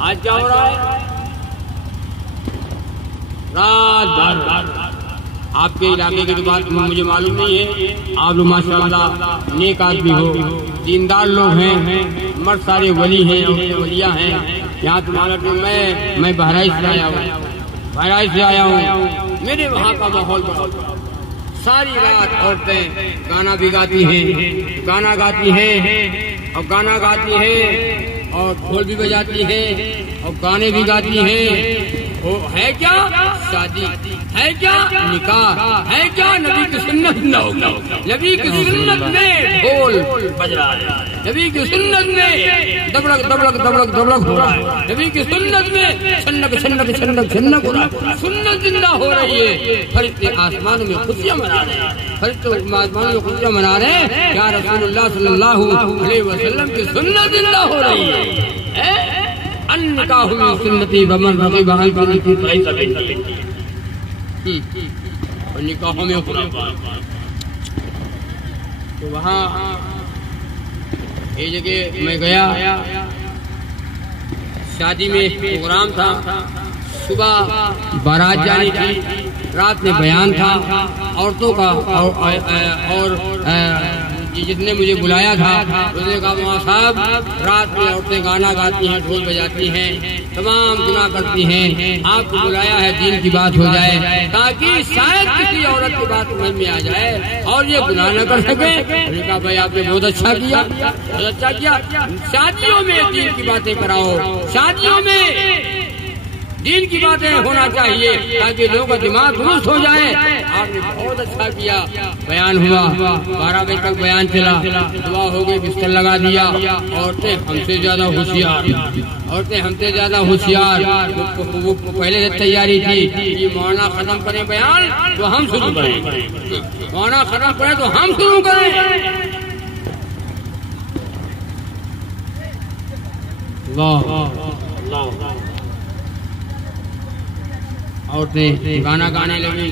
आज क्या हो रहा है? रात भर आपके इलाके की तो बात मुझे मालूम नहीं है। आप लोग माशाअल्लाह नेक आदमी हो, दीनदार लोग हैं, मर्द सारे वली हैं और वलिया हैं। यहाँ तुम्हारा तो मैं बहराइच से आया हूँ। मेरे वहाँ का माहौल बहुत, सारी रात औरतें गाना भी गाती हैं, गाना गाती हैं और गाना गाती हैं और ढोल भी बजाती हैं और गाने भी गाती हैं। वो है क्या शादी, है क्या निकाह, है क्या नबी की सुन्नत न होगी। नबी की सुन्नत में ढोल बज रहा है, नबी की सुन्नत में दबड़क दबड़क दबड़क दबड़क हो रहा है, नबी की सुन्नत में छन्नक छन्नक छन्नक छन्नक हो रहा है। सुन्नत जिंदा हो रही है। फरिश्ते आसमान में खुशियाँ मना रहे हैं, फरिश्ते आसमान में खुशियाँ मना रहे हैं। या रसूलुल्लाह सल्लल्लाहु अलैहि वसल्लम की सुन्नत जिंदा हो रही है। अन्निकाहु मिन सुन्नती वमन रग़िबा अन सुन्नती फलैसा मिन्नी। और निकाहों में तो वहाँ एक जगह मैं गया, शादी में प्रोग्राम था, सुबह बारात जानी थी, रात में बयान था औरतों का और जिसने मुझे बुलाया था उसने कहा वहाँ साहब रात में औरतें गाना गाती हैं, ढोल बजाती हैं, तमाम गुनाह करती हैं, आपको बुलाया है दीन की बात हो जाए ताकि शायद किसी औरत की बात समझ में आ जाए और ये गुनाह न कर सके। उसने कहा भाई आपने बहुत अच्छा किया, बहुत अच्छा किया। शादियों में दीन की बातें कराओ, शादियों में दीन की बातें होना चाहिए ताकि लोगों का दिमाग दुरुस्त हो जाए। आपने बहुत अच्छा किया। बयान हुआ, 12 बजे तक बयान चला, दुआ हो गई, बिस्तर लगा दिया। औरतें हमसे ज्यादा होशियार, औरतें हमसे ज्यादा होशियार। वो पहले से तैयारी थी, ये मौलाना खत्म करें बयान तो हम शुरू करें, मौलाना खत्म करें तो हम शुरू करें। औरतें गाना गाने लगी,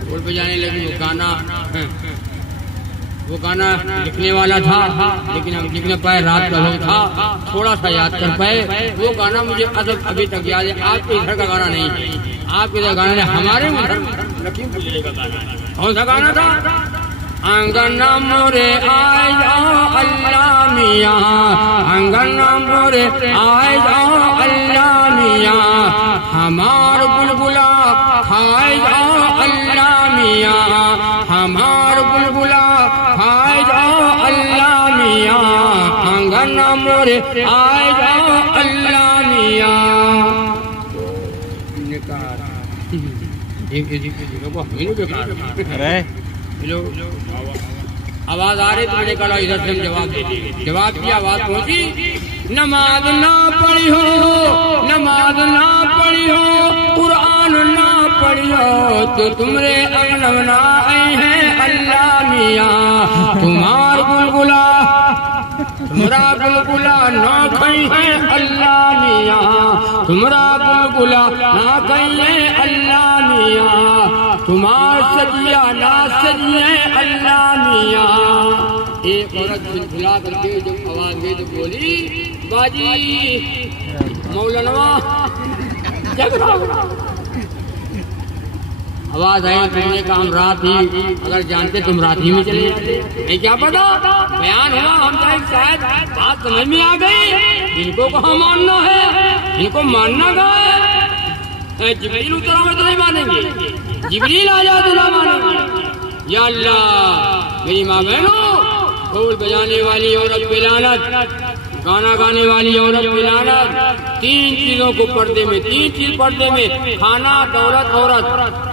ढोल बजाने लगी। वो गाना लिखने वाला था लेकिन हम लिख न पाए, रात का वक्त था, थोड़ा सा याद कर पाए। वो गाना मुझे अभी तक याद है। आपके इधर का गाना नहीं, आपके इधर गाना नहीं, हमारे लखीमपुर जिले का गाना। कौन सा गाना था? अंगना मोरे आए जाओ अल्लाह मियाँ, अंगना मोरे आए जाओ अल्लाह मियाँ, हमार बुलबुला खाए जाओ अल्लाह मियाँ, हमार बुलबुला खाए जाओ अल्लाह मियाँ, अंगना मोरे आए जाओ अल्लाह मियाँ। आवाज आ रही तो मैंने कहा इधर से हम जवाब दे देंगे। जवाब की आवाज पहुंची। नमाज ना पढ़ी हो, नमाज ना पढ़ी हो, कुरान ना पढ़ी हो तो तुमरे अगनम ना आए हैं अल्लाह मियाँ, तुम्हार बुलबुला तुम्हारा बुलबुला ना कहीं है अल्लाह मियाँ, तुम्हारा बुलबुला ना कहीं है अल्लाह मियाँ, तुम्हार सजिया ना सजिए अल्लाह मियाँ। एक औरत बुलबुला करके जब आवाज गई तो बोली बाजी मौलाना आवाज आई। तुमने कहा हम रात ही, अगर जानते तुम रात ही में चले जाते। क्या पता बयान हुआ, हम शायद बात समझ में आ गई। इनको कहाँ मानना है, इनको मानना कहाँ है। जिब्रील उतरा में तो नहीं मानेंगे, जिब्रील आ जाए तो ना मानेंगे। या अल्लाह मेरी माँ बहनों, ढोल बजाने वाली औरत पे लानत, गाना गाने वाली औरत पे लानत। 3 चीजों को पर्दे में, 3 चीज पर्दे में, खाना दौलत औरत,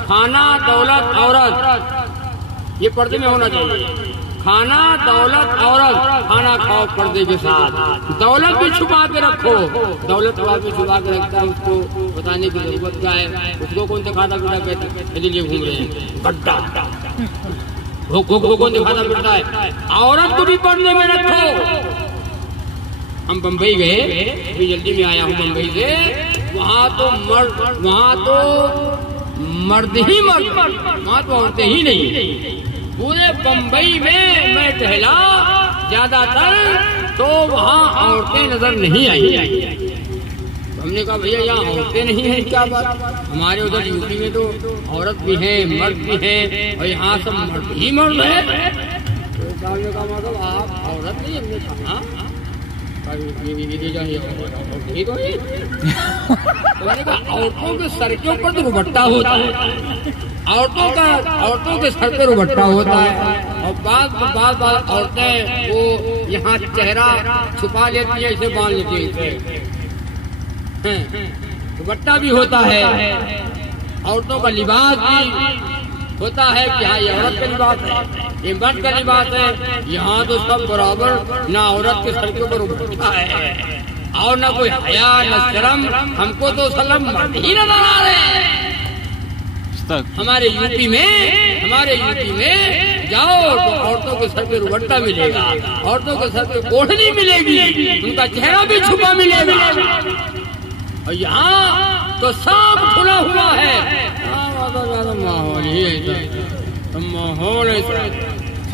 खाना दौलत औरत, ये पर्दे में होना चाहिए। खाना दौलत औरत, खाना खाओ पर्दे के साथ, दौलत भी छुपा के रखो। दौलत को आदमी छुपा के रखता है, उसको बताने की जरूरत क्या है। उसको कौन दिखाता फिरता कहते लिए घूम रहे हैं गड्ढा, वो कौन दिखाता फिरता है। औरत को भी पर्दे में रखो। हम बम्बई गए, अभी जल्दी में आया हूँ बम्बई से। वहाँ तो मर्द ही मर्द, वहाँ तो औरतें ही नहीं। पूरे बम्बई में मैं टहला, ज्यादातर तो वहाँ औरतें नजर नहीं आई। हमने कहा भैया यहाँ औरतें नहीं है, क्या बात? हमारे उधर यूपी में तो औरत भी है, मर्द भी है, और यहाँ सब मर्द ही मर्द है। तो साहब ने कहा मतलब आप औरत नहीं? हमने कहा औरतों के सर के ऊपर तो रुबट्टा होता है, औरतों के सर पे रुबट्टा होता है, और बात औरतें वो यहाँ चेहरा छुपा लेती है, इसे बांध लेती है, दुपट्टा भी होता है, औरतों का लिबास भी होता है कि हाँ ये औरत का लिबास है, ये मर्द का लिबास है। यहाँ तो सब बराबर, ना औरत के सर के ऊपर उठता है और ना कोई हया न शर्म। हमको तो सलम मर्द ही नजर आ रहे हैं। हमारे यूपी में जाओ तो औरतों के सर पे रुबट्टा मिलेगा, औरतों के सर पे ओढ़नी मिलेगी, उनका चेहरा भी छुपा मिलेगा, और यहाँ तो सब खुला हुआ है। माहौल ही ऐसा, सब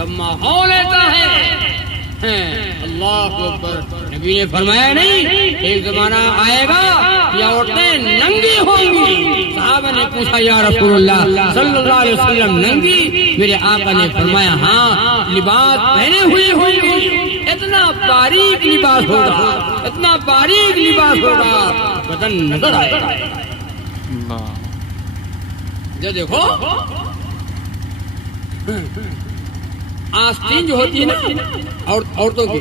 माहौल ऐसा है। अल्लाह अकबर। नबी ने फरमाया नहीं, एक जमाना आएगा कि औरतें नंगी होंगी। साहबा ने पूछा या रसूलुल्लाह सल्लल्लाहु अलैहि वसल्लम नंगी? मेरे आका ने फरमाया हाँ, लिबास पहने हुए होंगी, इतना बारीक लिबास होगा, इतना बारीक लिबास होगा, बदन नजर आएगा। जो देखो आस्तीन जो होती है ना औरतों की,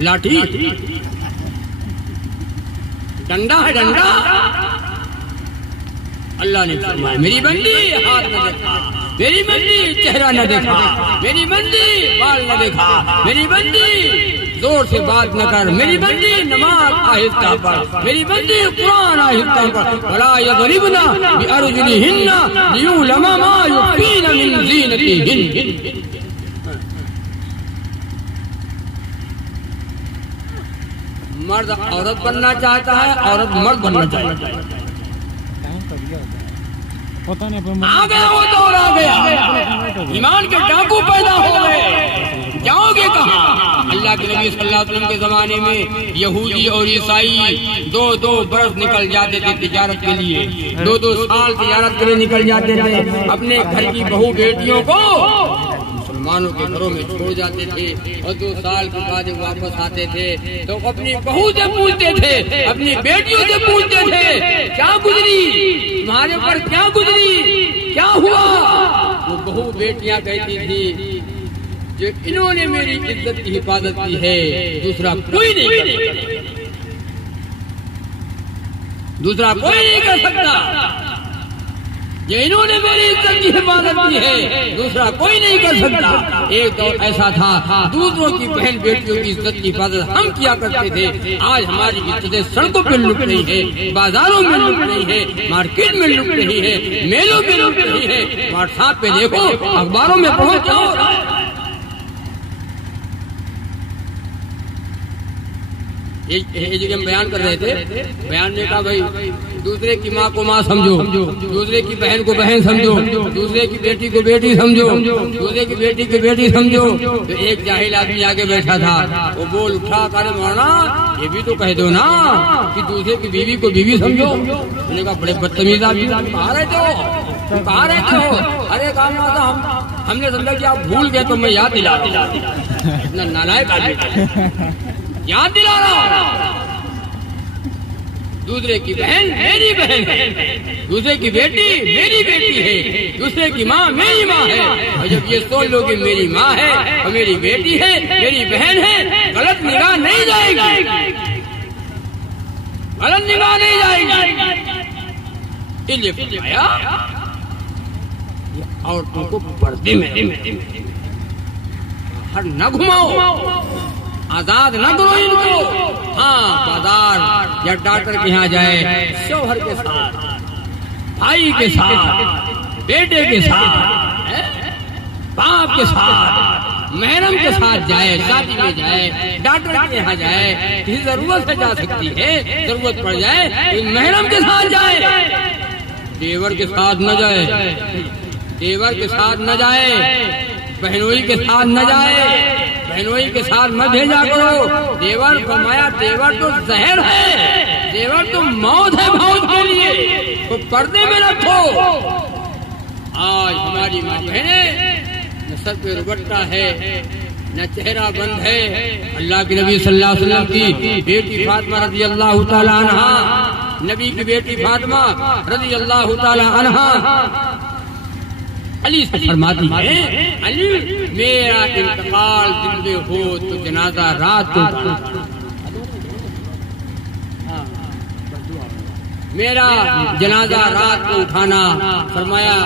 लाठी डंडा है, डंडा। अल्लाह ने फरमाया मेरी बंदी हाथ न देखा, मेरी बंदी चेहरा न देखा, मेरी बंदी बाल न देखा, मेरी बंदी जोर से बात न कर, मेरी बंदी नमाज आहिस्ता पढ़, मेरी बंदी कुरान आहिस्ता पढ़। वला यज़रिबना बिअरजुलिहिन्ना लियुलमा मा युखफीना मिन ज़ीनतिहिन। मर्द औरत बनना चाहता है, औरत मर्द बनना चाहता है। आ गया वो दौर, आ गया ईमान के डाकू पैदा हो गए। जाओगे कहाँ? अल्लाह के नबी सल्लल्लाहु अलैहि वसल्लम के जमाने में यहूदी और ईसाई 2-2 बरस निकल जाते थे तिजारत के लिए, 2-2 साल तिजारत के लिए निकल जाते थे। अपने घर की बहू बेटियों को मुसलमानों के घरों में छोड़ जाते थे, और 2 साल के बाद वापस आते थे तो अपनी बहू से पूछते थे, अपनी बेटियों से पूछते थे क्या गुजरी तुम्हारे ऊपर, क्या गुजरी, क्या हुआ? वो बहू बेटियां कहती थी जो इन्होंने मेरी इज्जत की हिफाजत की है, दूसरा कोई नहीं कर सकता, दूसरा कोई नहीं कर सकता। ये इन्होंने मेरी इज्जत की हिफाजत की है, दूसरा कोई नहीं कर सकता। एक दौर ऐसा था दूसरों की बहन बेटियों की इज्जत की हिफाजत हम किया करते थे। आज हमारी इज्जतें सड़कों पर लुट रही है, बाजारों में लुट रही है, मार्केट में लुट रही है, मेलों में लुट रही है। व्हाट्सएप पे देखो, अखबारों में पढ़ो क्या हो रहा है। एक जगह हम बयान कर रहे थे, बयान ने कहा भाई दूसरे की माँ को माँ समझो, दूसरे की बहन को बहन समझो, दूसरे की बेटी को बेटी समझो, दूसरे की बेटी को बेटी समझो। तो एक जाहिल आदमी आगे बैठा था, वो बोल उठा, अरे मौलाना ये भी तो कह दो ना कि दूसरे की बीवी को बीवी समझो। मैंने कहा बड़े बदतमीज आदमी, कहा रहे थे, कहा रहे थे? अरे कहा हमने समझा कि आप भूल गए तो मैं याद दिला, इतना नालायक आदमी याद दिला रहा हूं। दूसरे की बहन मेरी बहन है, दूसरे की बेटी मेरी बेटी है, दूसरे की माँ मेरी माँ है। और जब ये सोच लो कि मेरी माँ है और मेरी बेटी है, मेरी बहन है, गलत निगाह नहीं जाएगी, गलत निगाह नहीं जाएगी। इसलिए फरमाया औरतों को पर्दे में हर न घुमाओ, आजाद न करो इनको। हाँ, बाजार या डॉक्टर के यहाँ जाए, शौहर के साथ, भाई के साथ, बेटे के साथ, बाप के साथ, महरम के साथ जाए, शादी में जाए, डॉक्टर के यहाँ जाए, किसी जरूरत से जा सकती है, जरूरत पड़ जाए तो महरम के साथ जाए। देवर के साथ न जाए, देवर के साथ न जाए, बहनोई के साथ न जाए, बहनोई के साथ न भेजा करो। देवर फरमाया देवर तो जहर है, देवर तो मौत है भाव के लिए, तो पर्दे में रखो। आज हमारी माँ बहनें न सर पे रुपट्टा है न चेहरा बंद है। अल्लाह के नबी सल्लल्लाहु अलैहि वसल्लम की बेटी फातिमा रज़ी अल्लाह ताला अन्हा, नबी की बेटी फातिमा रज़ी अल्लाह ताला अन्हा अली से फरमाती है, अली मेरा इंतकाल दिन में हो तो जनाजा रात को, मेरा जनाजा रात को उठाना। फरमाया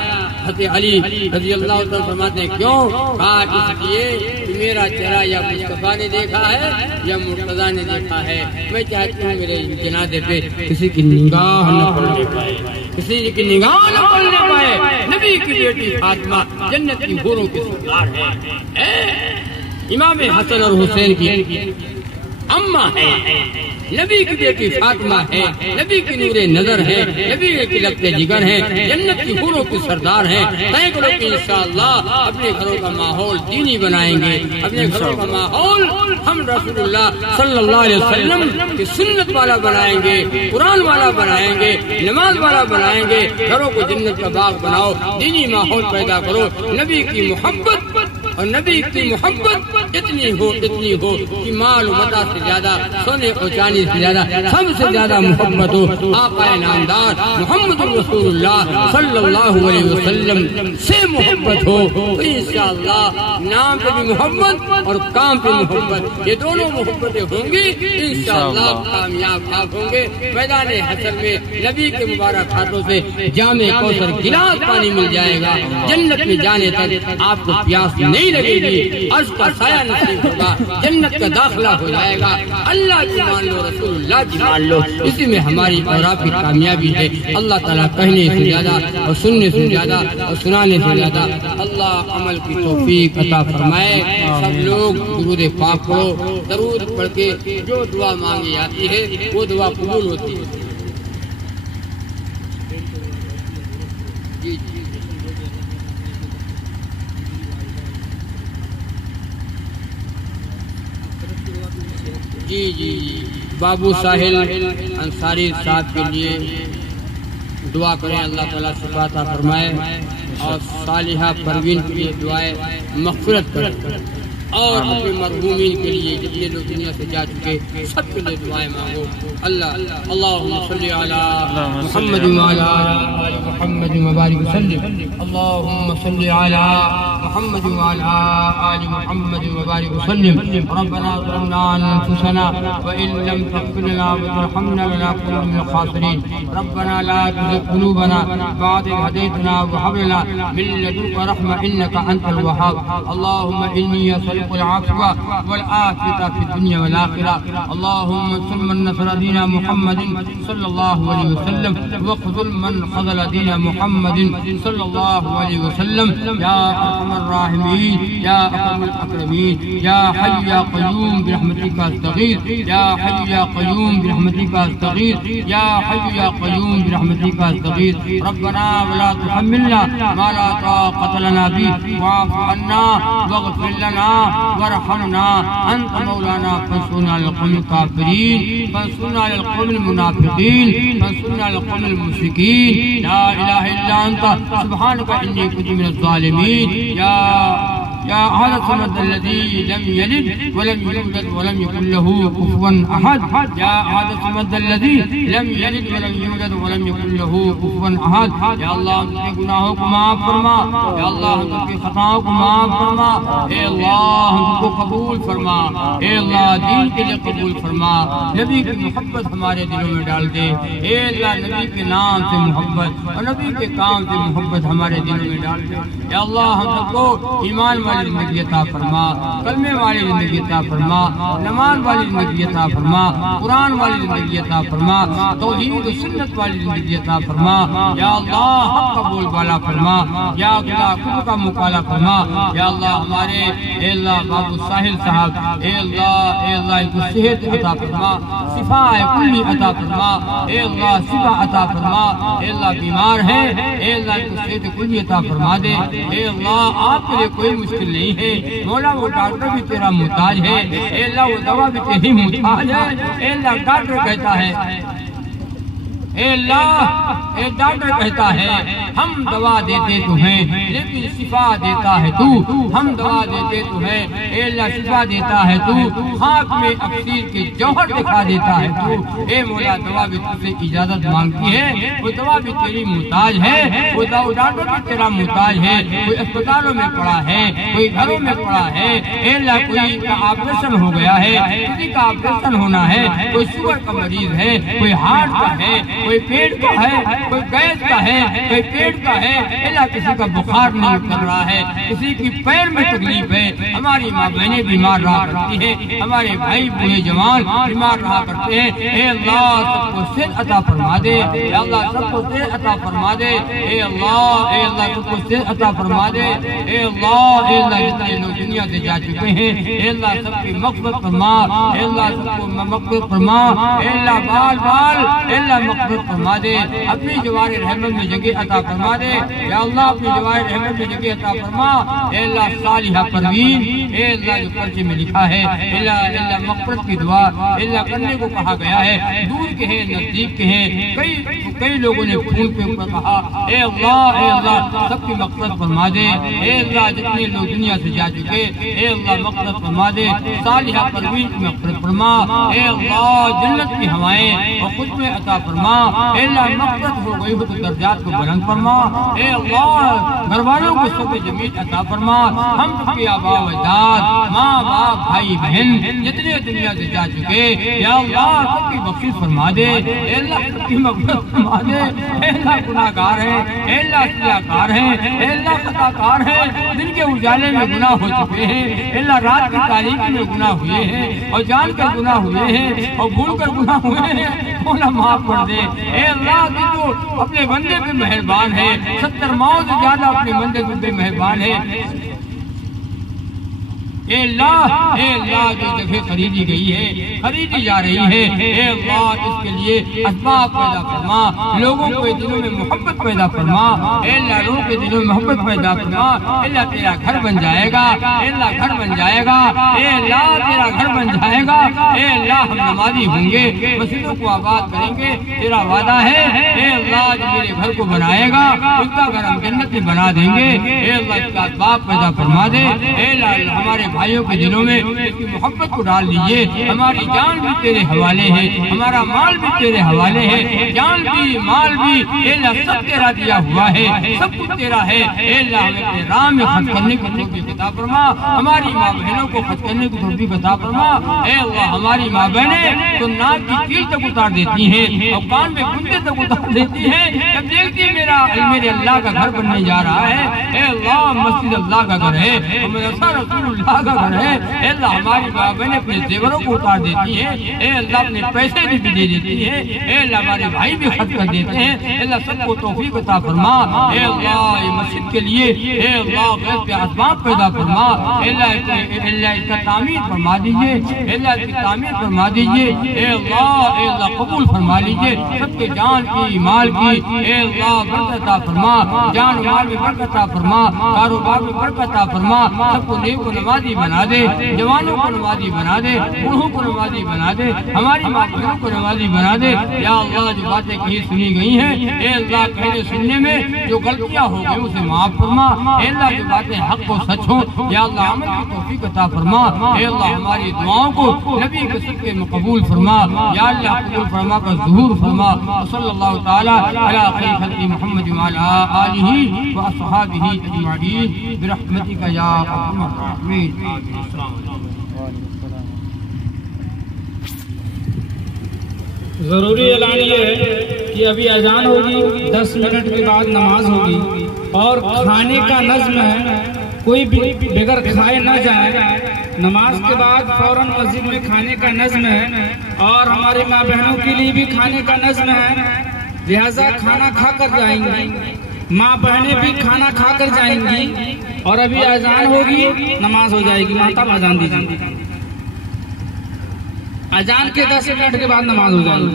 हज़रत अली रज़ी अल्लाह तआला फरमाते हैं क्यों? कहा इसलिए कि मेरा चेहरा या मुस्तफा ने देखा है या मुर्तजा ने देखा है। मैं चाहती हूँ मेरे जनाजे पे किसी की निगाह न पड़ने पाए, किसी की निगाह न पड़ने पाए। नबी की बेटी फातिमा जन्नत की हूरों की सरदार है, इमाम हसन और हुसैन की अम्मा है, नबी की बेटी फातिमा है, नबी की नूरे नजर है, नबी के लफ्ज़े जिगर है, जन्नत की हूरों की सरदार है। तय करो कि इंशाअल्लाह अपने घरों का माहौल दीनी बनाएंगे, अपने घरों का माहौल हम रसूलुल्लाह सल्लल्लाहु अलैहि वसल्लम की सुन्नत वाला बनाएंगे, कुरान वाला बनाएंगे, नमाज वाला बनाएंगे। घरों को जन्नत का बाग बनाओ, दीनी माहौल पैदा करो। नबी की मोहब्बत और नबी की मोहब्बत इतनी हो कि माल मता से ज्यादा, सोने और चांदी से ज्यादा, सबसे ज्यादा मोहब्बत हो आका नामदार मोहम्मद रसूलुल्लाह सल्लल्लाहु अलैहि वसल्लम से मोहब्बत हो। तो इंशाअल्लाह नाम पे भी मोहब्बत और काम पे मोहब्बत, ये दोनों मोहब्बतें होंगी, इंशाअल्लाह कामयाब आप होंगे। मैदान हशर में नबी के मुबारक हाथों से जामे कौसर गिलास पानी मिल जाएगा। जन्नत में जाने तक आपको प्यास नहीं लगेगी, अर्श का साया नसीब होगा, जन्नत का दाखिला हो जाएगा। अल्लाह की मान लो, रसूलुल्लाह की मान लो, इसी में हमारी और आपकी कामयाबी है। अल्लाह ताला कहने से ज्यादा और सुनने से ज्यादा और सुनाने से ज्यादा अल्लाह अमल की तौफीक अता फरमाए। सब लोग दुरूद पाक पढ़ो, दरूद पढ़ के जो दुआ मांगी जाती है वो दुआ कबूल होती है। जी जी जी बाबू साहिल अंसारी साहब के लिए दुआ करें, अल्लाह ताला शिफा अता फरमाए। और सालिहा परवीन के लिए दुआएं मग़फ़िरत करें। और अपने मरहूमीन के लिए जितने लोग दुनिया से जा चुके सबके लिए दुआएं मांगो। अल्लाह अल्लाहुम्मा सल्ली अला मुहम्मद व अला आलि मुहम्मद व बारिक वसल्लिम। अल्लाहुम्मा सल्ली अला मुहम्मद व अला आलि मुहम्मद व बारिक वसल्लिम। रब्बना ज़लमना अनफुसना व इन लम तग़फिर लना व तरहमना लनकुनन्ना मिनल ख़ासिरीन। रब्बना ला तुज़िग़ क़ुलूबना बअद इज़ हदैतना व हब लना मिन लदुनका रहमह इन्नका अंतल वहाब। अल्लाहुम्मा इन्नी अस्अलुका अल-अफ़्वा वल आफ़ियता फ़िद दुनिया वल आख़िरह। अल्लाहुम्मा अंसुर मन नसर दीन मुहम्मदिन सल्लल्लाहु अलैहि वसल्लम वख़्ज़ुल मन ख़ज़ल दीन मुहम्मदिन सल्लल्लाहु अलैहि वसल्लम। या अरहमर राहिमीन, या अकरमल अकरमीन, या हय्य या क़य्यूम बिरहमतिका अस्तगीथ, या हय्य या क़य्यूम बिरहमतिका अस्तगीथ, या हय्य या क़य्यूम बिरहमतिका अस्तगीथ। रब्बना वला तुहम्मिलना मा ला ताक़त लना बिही वअफ़ु अन्ना वग़फ़िर लना वरहमना अंत मौलाना फंसुरना अलल क़ौमिल काफ़िरीन, फंसुरना अलल क़ौमिल मुनाफ़िक़ीन, फंसुरना अलल क़ौमिल मुश्रिकीन। ला इलाहा इल्ला अंता सुब्हानका इन्नी कुन्तु मिनज़ ज़ालिमीन। या अहद समद अल्लज़ी लम यलिद वलम यूलद वलम यकुल लहू कुफुवन अहद। या अहद समद अल्लज़ी लम यलिद वलम यूलद वलम यकुल लहू कुफुवन अहद। या अल्लाह हमके गुनाहों को माफ फरमा, या अल्लाह हमकी खताओं को माफ फरमा, ए अल्लाह हमको कबूल फरमा, ए अल्लाह दीन के लिए कबूल फरमा। नबी की मोहब्बत हमारे दिलों में डाल दे, ए अल्लाह नबी के नाम से मोहब्बत और नबी के काम से मोहब्बत हमारे दिलों में डाल दे। या अल्लाह हम सबको ईमान वाली जिंदगी अता फरमा, कलमे वाली जिंदगी अता फरमा, नमाज वाली जिंदगी अता फरमा, कुरान वाली जिंदगी अता फरमा, तौहीद सुन्नत वाली जिंदगी अता फरमा। या अल्लाह हक का बोलबाला फरमा, या अल्लाह कुल का मुकाला फरमा। या अल्लाह हमारे अल्लाह बाबू साहिल साहब अल्लाह इनको सेहत अता फरमा, शिफा कुल्ली अता फरमा। अल्लाह शिफा अता फरमा। अल्लाह बीमार है अल्लाह इनको सेहत कुल्ली अता फरमा दे। अल्लाह आपके लिए कोई मुश्किल नहीं है मौला, वो डॉक्टर भी तेरा मुहताज है अल्लाह, वो दवा भी तेरी मुहताज है अल्लाह। डॉक्टर कहता है अल्लाह, डॉक्टर कहता है हम दवा देते तो हैं लेकिन शिफा देता है तू, हम दवा देते तो हैं अल्लाह, शिफा देता है तू, खाक में अफसीर के जौहर दिखा देता है तू। ए मौला दवा भी तुझसे इजाजत मांगती है, वो दवा भी तेरी मुहताज है, वो डॉक्टर भी तेरा मुहताज है। कोई अस्पतालों में पड़ा है, कोई घरों में पड़ा है अल्लाह, कोई का ऑपरेशन हो गया है, किसी का ऑपरेशन होना है, कोई शुगर का मरीज है, कोई हार्ट का है, कोई पेट का है, कोई गैस का है, कोई पेट का है अल्लाह, किसी का बुखार नहीं उतर रहा है, किसी की पैर में तकलीफ है, हमारी माँ बहनें बीमार रहा करती है, हमारे भाई बूढ़े जवान बीमार रहा करते हैं। ए अल्लाह सबको सेहत अता फरमा दे, अल्लाह सबको सेहत अता फरमा दे। ए अल्लाह सबको सेहत अता फरमा दे। ए अल्लाह जितने लोग दुनिया से जा चुके हैं अल्लाह सबकी मग़फ़िरत फरमा, अल्लाह सबको मग़फ़िरत फरमा, अल्लाह बाल बाल अल्लाह मग़फ़िरत फरमा दे। अपनी जवारे रहमत में जगह अता फरमा दे। या अल्लाह अपनी जवारे रहमत में जगह अता फरमा। अल्लाह सालिहा परवीन अल्लाह जो पर्चे में लिखा है अल्लाह मग़फ़िरत की दुआ अल्लाह करने को कहा गया है, दूर के हैं नजदीक के हैं, कई लोगों ने फोन पे ऊपर कहा ए अल्लाह सबकी मग़फ़िरत फरमा दे। ए अल्लाह जितने लोग दुनिया से जा चुके ए अल्लाह मग़फ़िरत फरमा दे, सालिहा परवीन की मग़फ़िरत फरमा। ए अल्लाह जन्नत की हवाएं और खुद में अता फरमा। अल्लाह मग़फ़िरत हो गई हो तो दर्जात को बुलंद फरमा। ए अल्लाह घर वालों को सब जमीन अता फरमा। हम सबके आबा व अजदाद माँ बाप भाई बहन जितने दुनिया से जा चुके या अल्लाह सबकी बख्शिश फरमा दे। अल्लाह सबकी मग़फ़िरत फरमा दे। अल्लाह गुनाहगार है, अल्लाह सज़ाकार है, अल्लाह खताकार है, दिन के उजाले में गुनाह हो चुके हैं अल्लाह, रात की तारीकी में गुनाह हुए हैं और जान कर गुनाह हुए हैं और भूल कर गुनाह हुए हैं, मौला माफ कर दे। ए अल्लाह तू तो अपने बंदे पे मेहरबान है, 70 माओ से ज्यादा अपने बंदे पे मेहरबान है। ए अल्लाह जो जगह खरीदी गई है, खरीदी जा रही है, ए अल्लाह इसके लिए असबाब पैदा फरमा, लोगों के दिलों में मोहब्बत पैदा फरमा। ए अल्लाह लोगों के दिलों में मोहब्बत पैदा फरमा। अल्लाह तेरा घर बन जाएगा, अल्लाह घर बन जाएगा, ए अल्लाह तेरा घर बन जाएगा। ए अल्लाह हम नमाजी होंगे, मस्जिदों को आबाद करेंगे, तेरा वादा है। ए अल्लाह जो मेरे घर को बनाएगा उसका घर हम जन्नत में बना देंगे। ए अल्लाह इसका असबाब पैदा फरमा दे। ए अल्लाह हमारे भाइयों के दिलों में इसकी मोहब्बत को डाल दीजिए। हमारी जान भी तेरे हवाले है, हमारा माल भी तेरे हवाले है, जान भी माल भी अल्लाह सब तेरा दिया हुआ है, सब कुछ तेरा है। अल्लाह हमें अपने राह में खर्च करने की तौफीक अता फरमा, हमारी माँ बहनों को खर्च करने की तौफीक अता फरमा। अल्लाह हमारी माँ बहनें तो नाक की कील तक उतार देती हैं और कान में गुंजे तक उतार देती हैं, जब देखती है मेरे अल्लाह का घर बनने जा रहा है। अल्लाह मस्जिद अल्लाह का घर है, मदरसा रसूलुल्लाह का घर है। अल्लाह हमारी माँ बहनें अपने जेवरों को उतार देती है, अल्लाह अपने पैसे भी दे देती है, अल्लाह हमारे भाई भी खर्च कर देते हैं। अल्लाह सबको तौफीक अता फरमा। अल्लाह ये मस्जिद के लिए अल्लाह गैस पे असबाब पैदा फरमा। अल्लाह इसका तामीर फरमा दीजिए, अल्लाह इसकी तामीर फरमा दीजिए। अल्लाह कबूल फरमा लीजिए सबके जान की माल की। अल्लाह बरकत अता फरमा, जान माल में बरकत अता फरमा, कारोबार में बरकत अता फरमा। सबको नेक व नमाजी बना दे, जवानों को नमाजी बना दे, बूढ़ों को नमाजी बना दे, हमारी माँ बहनों को नमाजी बना दे। या अल्लाह जो बातें कही सुनी गई हैं अल्लाह कहने सुनने में जो गलतियाँ हो गई उसे माफ फरमा। अल्लाह जो बातें हक और सच हो या अल्लाह अमल की तौफीक अता फरमा। अल्लाह हमारी दुआओं को नबी के सदक़े में कबूल फरमा। या अल्लाह कबूल फरमा का ज़हूर फरमा। सल्लल्लाहु तआला अला खैर खल्क़ि मुहम्मद व अला आलिहि व अस्हाबिहि अजमईन बिरहमतिका या अरहमर राहिमीन। ज़रूरी ऐलान ये है कि अभी अजान होगी, 10 मिनट के बाद नमाज होगी और खाने का नज़्म है। कोई बगैर खाए न जाए। नमाज के बाद फौरन मस्जिद में खाने का नज़्म है और हमारी माँ बहनों के लिए भी खाने का नज़्म है, लिहाजा खाना खा कर जाएंगी। माँ बहनें भी खाना खा कर जाएंगी और अभी अजान होगी, नमाज हो जाएगी। माता अजान दीजिए। अजान के 10 मिनट के बाद नमाज हो जाएगी।